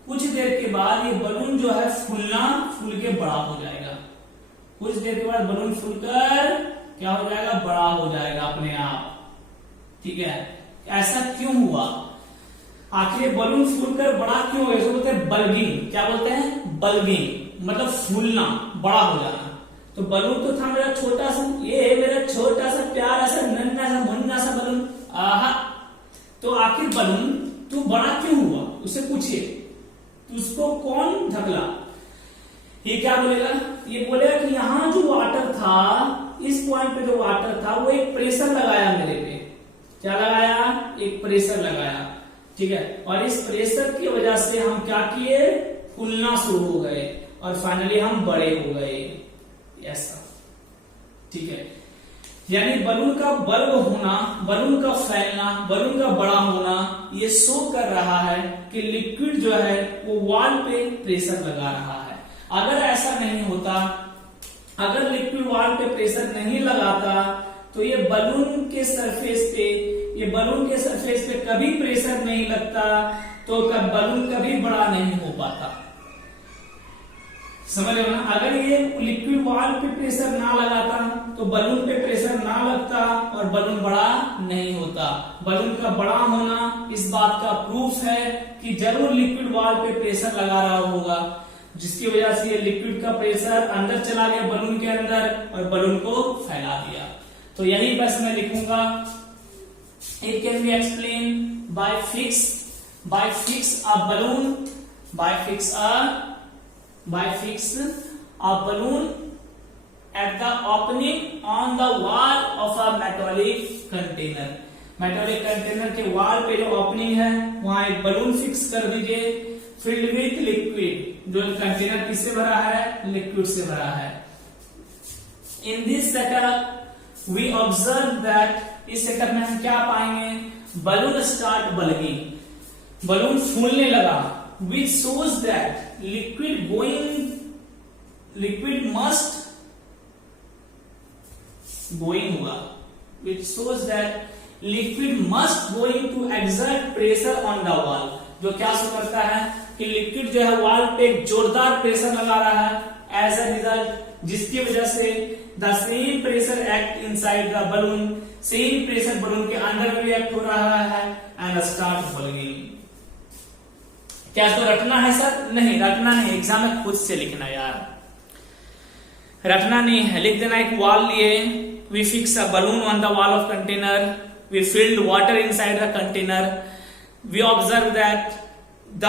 कुछ देर के बाद ये बलून जो है फूल के बड़ा हो जाएगा। कुछ देर के बाद बलून फूलकर क्या हो जाएगा, बड़ा हो जाएगा अपने आप, ठीक है। ऐसा क्यों हुआ, आखिर बलून फूलकर बड़ा क्यों हुआ, इसको बोलते हैं बल्बिंग। क्या बोलते हैं, बल्बिंग, मतलब फूलना, बड़ा हो जाना। तो बलून तो था मेरा छोटा सा, ये है मेरा छोटा सा प्यारा सा नन्हा सा मुन्ना सा बलून, आहा। तो आखिर बलून तू बड़ा क्यों हुआ, उससे पूछिए, उसको कौन ढकला। ये क्या बोलेगा, ये बोलेगा कि यहां जो वाटर था, इस पॉइंट पे जो वाटर था वो एक प्रेशर लगाया मेरे पे। क्या लगाया, एक प्रेशर लगाया, ठीक है। और इस प्रेशर की वजह से हम क्या किए, फूलना शुरू हो गए और फाइनली हम बड़े हो गए, ऐसा, ठीक है। यानी बलून का बल्ब होना, बलून का फैलना, बलून का बड़ा होना, ये शो कर रहा है कि लिक्विड जो है वो वॉल पे प्रेशर लगा रहा है। अगर ऐसा नहीं होता, अगर लिक्विड वॉल पे प्रेशर नहीं लगाता तो ये बलून के सरफेस पे, ये बलून के सरफेस पे कभी प्रेशर नहीं लगता, तो बलून कभी बड़ा नहीं हो पाता। समझ लो ना, अगर ये लिक्विड वॉल पे प्रेशर ना लगाता तो बलून पे प्रेशर ना लगता और बलून बड़ा नहीं होता। बलून का बड़ा होना इस बात का प्रूफ है कि जरूर लिक्विड वॉल पे प्रेशर लगा रहा होगा, जिसकी वजह से ये लिक्विड का प्रेशर अंदर चला गया बलून के अंदर और बलून को फैला दिया। तो यही बस मैं लिखूंगा, it can be explain by fix a balloon, by fix a balloon at the opening on the wall of a metallic container। Metallic container के वॉल पे जो ओपनिंग है वहां एक बलून फिक्स कर दीजिए, फिल्ड विथ लिक्विड। जो container किससे भरा है, लिक्विड से भरा है। In this setup we observe that, इस सेटअप में हम क्या पाएंगे, बलून स्टार्ट बल्बिंग, बलून फूलने लगा, which shows that liquid must going to exert pressure on the wall। जो क्या शो करता है कि लिक्विड जो है वॉल पे एक जोरदार प्रेशर लगा रहा है एज अ रिजल्ट, जिसकी वजह से the same pressure act inside the balloon, same pressure balloon के अंदर में एक्ट हो रहा है एंड स्टार्ट बल्गिंग। क्या इसको रटना है सर? नहीं रटना नहीं, एग्जाम में खुद से लिखना यार, रटना नहीं है, लिख देना। एक वॉल लिए, we fix a balloon on the wall of container, we filled water inside the container, we observe that the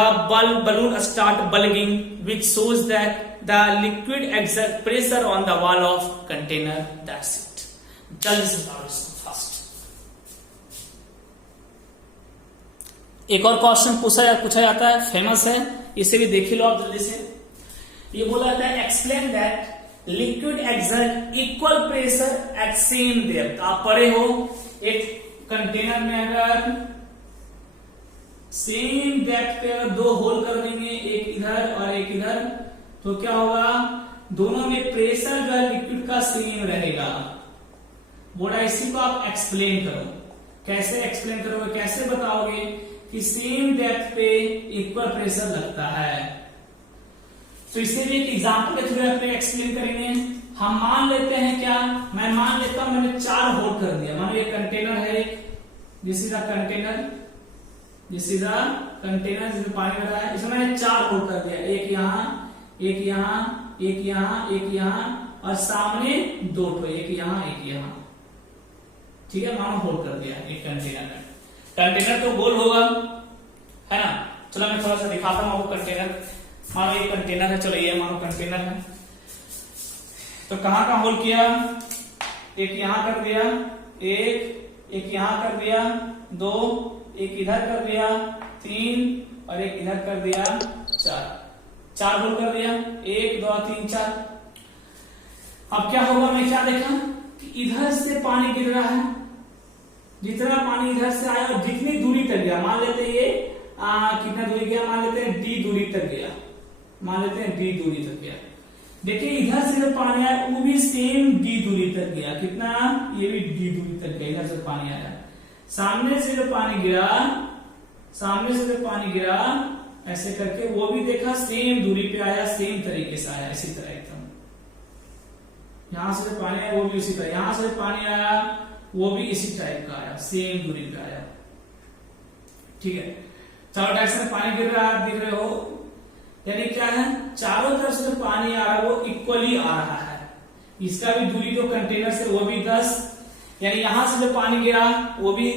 balloon start bulging, which shows that the liquid exert pressure on the wall of container. That's it. जल्दी से बताओ इसको fast. एक और question पूछा जाता है, famous है, इसे भी देख लो आप जल्दी से। ये बोला जाता है explain that liquid exert equal pressure at same depth. आप पढ़े हो एक कंटेनर में अगर सेम डेप्थ पे अगर दो होल कर देंगे, एक इधर और एक इधर, तो क्या होगा, दोनों में प्रेशर जो है लिक्विड का सेम रहेगा। बोला इसी को आप एक्सप्लेन करो। कैसे एक्सप्लेन करोगे, कैसे बताओगे कि सेम डेप्थ पे इक्वल प्रेशर लगता है? तो इससे भी एक एग्जांपल के थ्रू अपने एक्सप्लेन करेंगे। हम मान लेते हैं, क्या मैं मान लेता हूं मैंने 4 होल कर दिया। मानो ये कंटेनर है, this is a container, this is a container जिसमें पानी भरा है, इसमें मैंने 4 होल कर दिया, एक यहां, एक यहां, एक यहां, एक यहां, और सामने 2 ठो, एक यहां एक यहां। ठीक है, मानो होल कर दिया एक कंटेनर में। कंटेनर तो गोल होगा, है ना। चलो मैं थोड़ा सा दिखाता हूं आपको कंटेनर। मानो ये कंटेनर है, चलो ये मानो कंटेनर है, तो कहां कहां होल किया, एक यहां कर दिया, एक यहां कर दिया, 2, एक इधर कर दिया, 3, और एक इधर कर दिया, 4 होल कर दिया, 1 2 3 4। अब क्या होगा, मैं क्या देखा कि इधर से पानी गिर रहा है, जितना पानी इधर से आया और जितनी दूरी तक गया, मान लेते हैं ये कितना दूरी गया, मान लेते हैं d दूरी तक गया, मान लेते हैं d दूरी तक गया। देखिए इधर से जो पानी आया वो भी सेम d दूरी तक गया, कितना, ये भी d दूरी तक गया, इधर से पानी आया। सामने से जो पानी गिरा, सामने से जो पानी गिरा, ऐसे करके वो भी देखा सेम दूरी पे आया, सेम तरीके से आया, इसी तरह एकदम। यहां से जो पानी आया वो भी इसी तरह, यहां से जो पानी आया वो भी इसी टाइप का आया, सेम दूरी पे आया। ठीक है, चारों डायरेक्शन में पानी गिर रहा है, दिख रहे हो, यानी क्या है, चारों तरफ से जो पानी आ रहा है वो इक्वली आ रहा है। इसका भी दूरी जो कंटेनर से वो भी 10, यानी यहां से जो पानी गिरा वो भी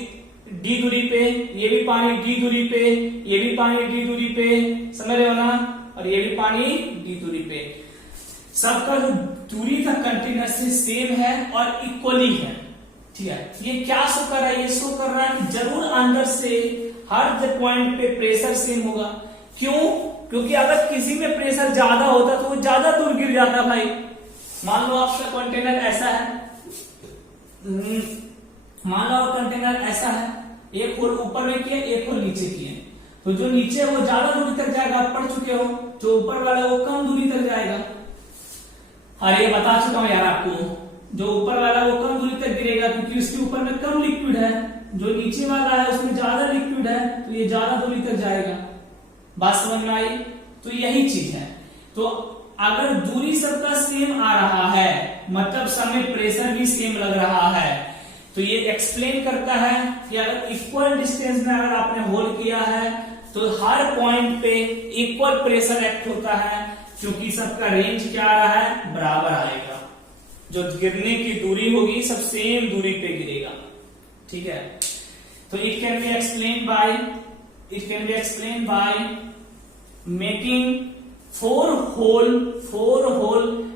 d दूरी पे, ये भी पानी d दूरी पे, ये भी पानी d दूरी पे, समझ रहे हो ना, और ये भी पानी d दूरी पे। सबका जो दूरी था कंटेनर से सेम है और इक्वली है। ठीक है, ये क्या शो कर रहा है, ये शो कर रहा है कि जरूर अंदर से हर पॉइंट पे प्रेशर सेम होगा। क्यों? क्योंकि अगर किसी में प्रेशर ज्यादा होता तो वो ज्यादा दूर गिर जाता भाई। मान लो आपका कंटेनर ऐसा है, मान लो कंटेनर ऐसा है, एक होल ऊपर में किया, एक होल नीचे किए, तो जो नीचे है वो ज्यादा दूरी तक जाएगा, आप पढ़ चुके हो, जो ऊपर वाला वो कम दूरी तक जाएगा। अरे ये बता चुका हूं यार आपको, जो ऊपर वाला वो कम दूरी तक गिरेगा क्योंकि उसके ऊपर में कम लिक्विड है, जो नीचे वाला है उसमें ज्यादा लिक्विड है, तो ये ज्यादा दूरी तक जाएगा। बात समझ में आई? तो यही चीज है। तो अगर दूरी सबका सेम आ रहा है मतलब सब में प्रेशर भी सेम लग रहा है, तो ये एक्सप्लेन करता है कि अगर इक्वल डिस्टेंस में अगर आपने होल किया है तो हर पॉइंट पे इक्वल प्रेशर एक्ट होता है, क्योंकि सबका रेंज क्या आ रहा है, बराबर आएगा। जो गिरने की दूरी होगी सब सेम दूरी पे गिरेगा। ठीक है, तो it can be explain by making 4 hole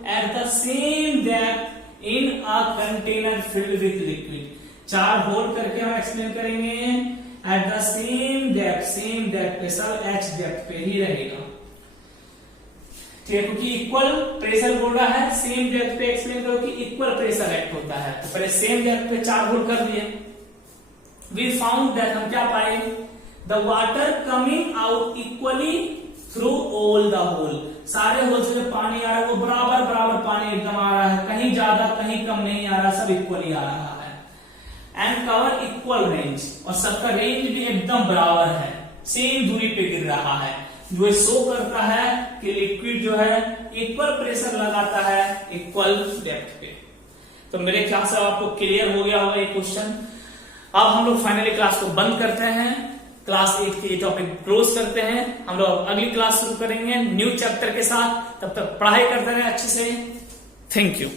at the same depth in a container filled with liquid. 4 hole करके हम एक्सप्लेन करेंगे एट द सेम डेप्थ पे, सब h डेप्थ पे ही रहेगा। ठीक है, क्योंकि इक्वल प्रेशर बोल रहा है, सेम डेप्थ पे एक्सप्लेन करो कि इक्वल प्रेशर एक्ट होता है। तो पहले सेम डेप्थ पे 4 होल कर दिए। वी फाउंड दैट, हम क्या पाए, the water coming out equally through all the hole. सारे होल से जो पानी आ रहा है वो बराबर पानी एकदम आ रहा है, कहीं ज्यादा कहीं कम नहीं आ रहा, सब इक्वली आ रहा है। एंड कवर इक्वल रेंज, और सबका रेंज भी एकदम बराबर है, सेम दूरी पे गिर रहा है, जो शो करता है कि लिक्विड जो है इक्वल प्रेशर लगाता है इक्वल डेप्थ पे। तो मेरे ख्याल से आपको क्लियर हो गया होगा ये क्वेश्चन। अब हम लोग फाइनली क्लास को बंद करते हैं, क्लास 1 के टॉपिक क्लोज करते हैं। हम लोग अगली क्लास शुरू करेंगे न्यू चैप्टर के साथ। तब तक पढ़ाई करते रहे अच्छे से। Thank you.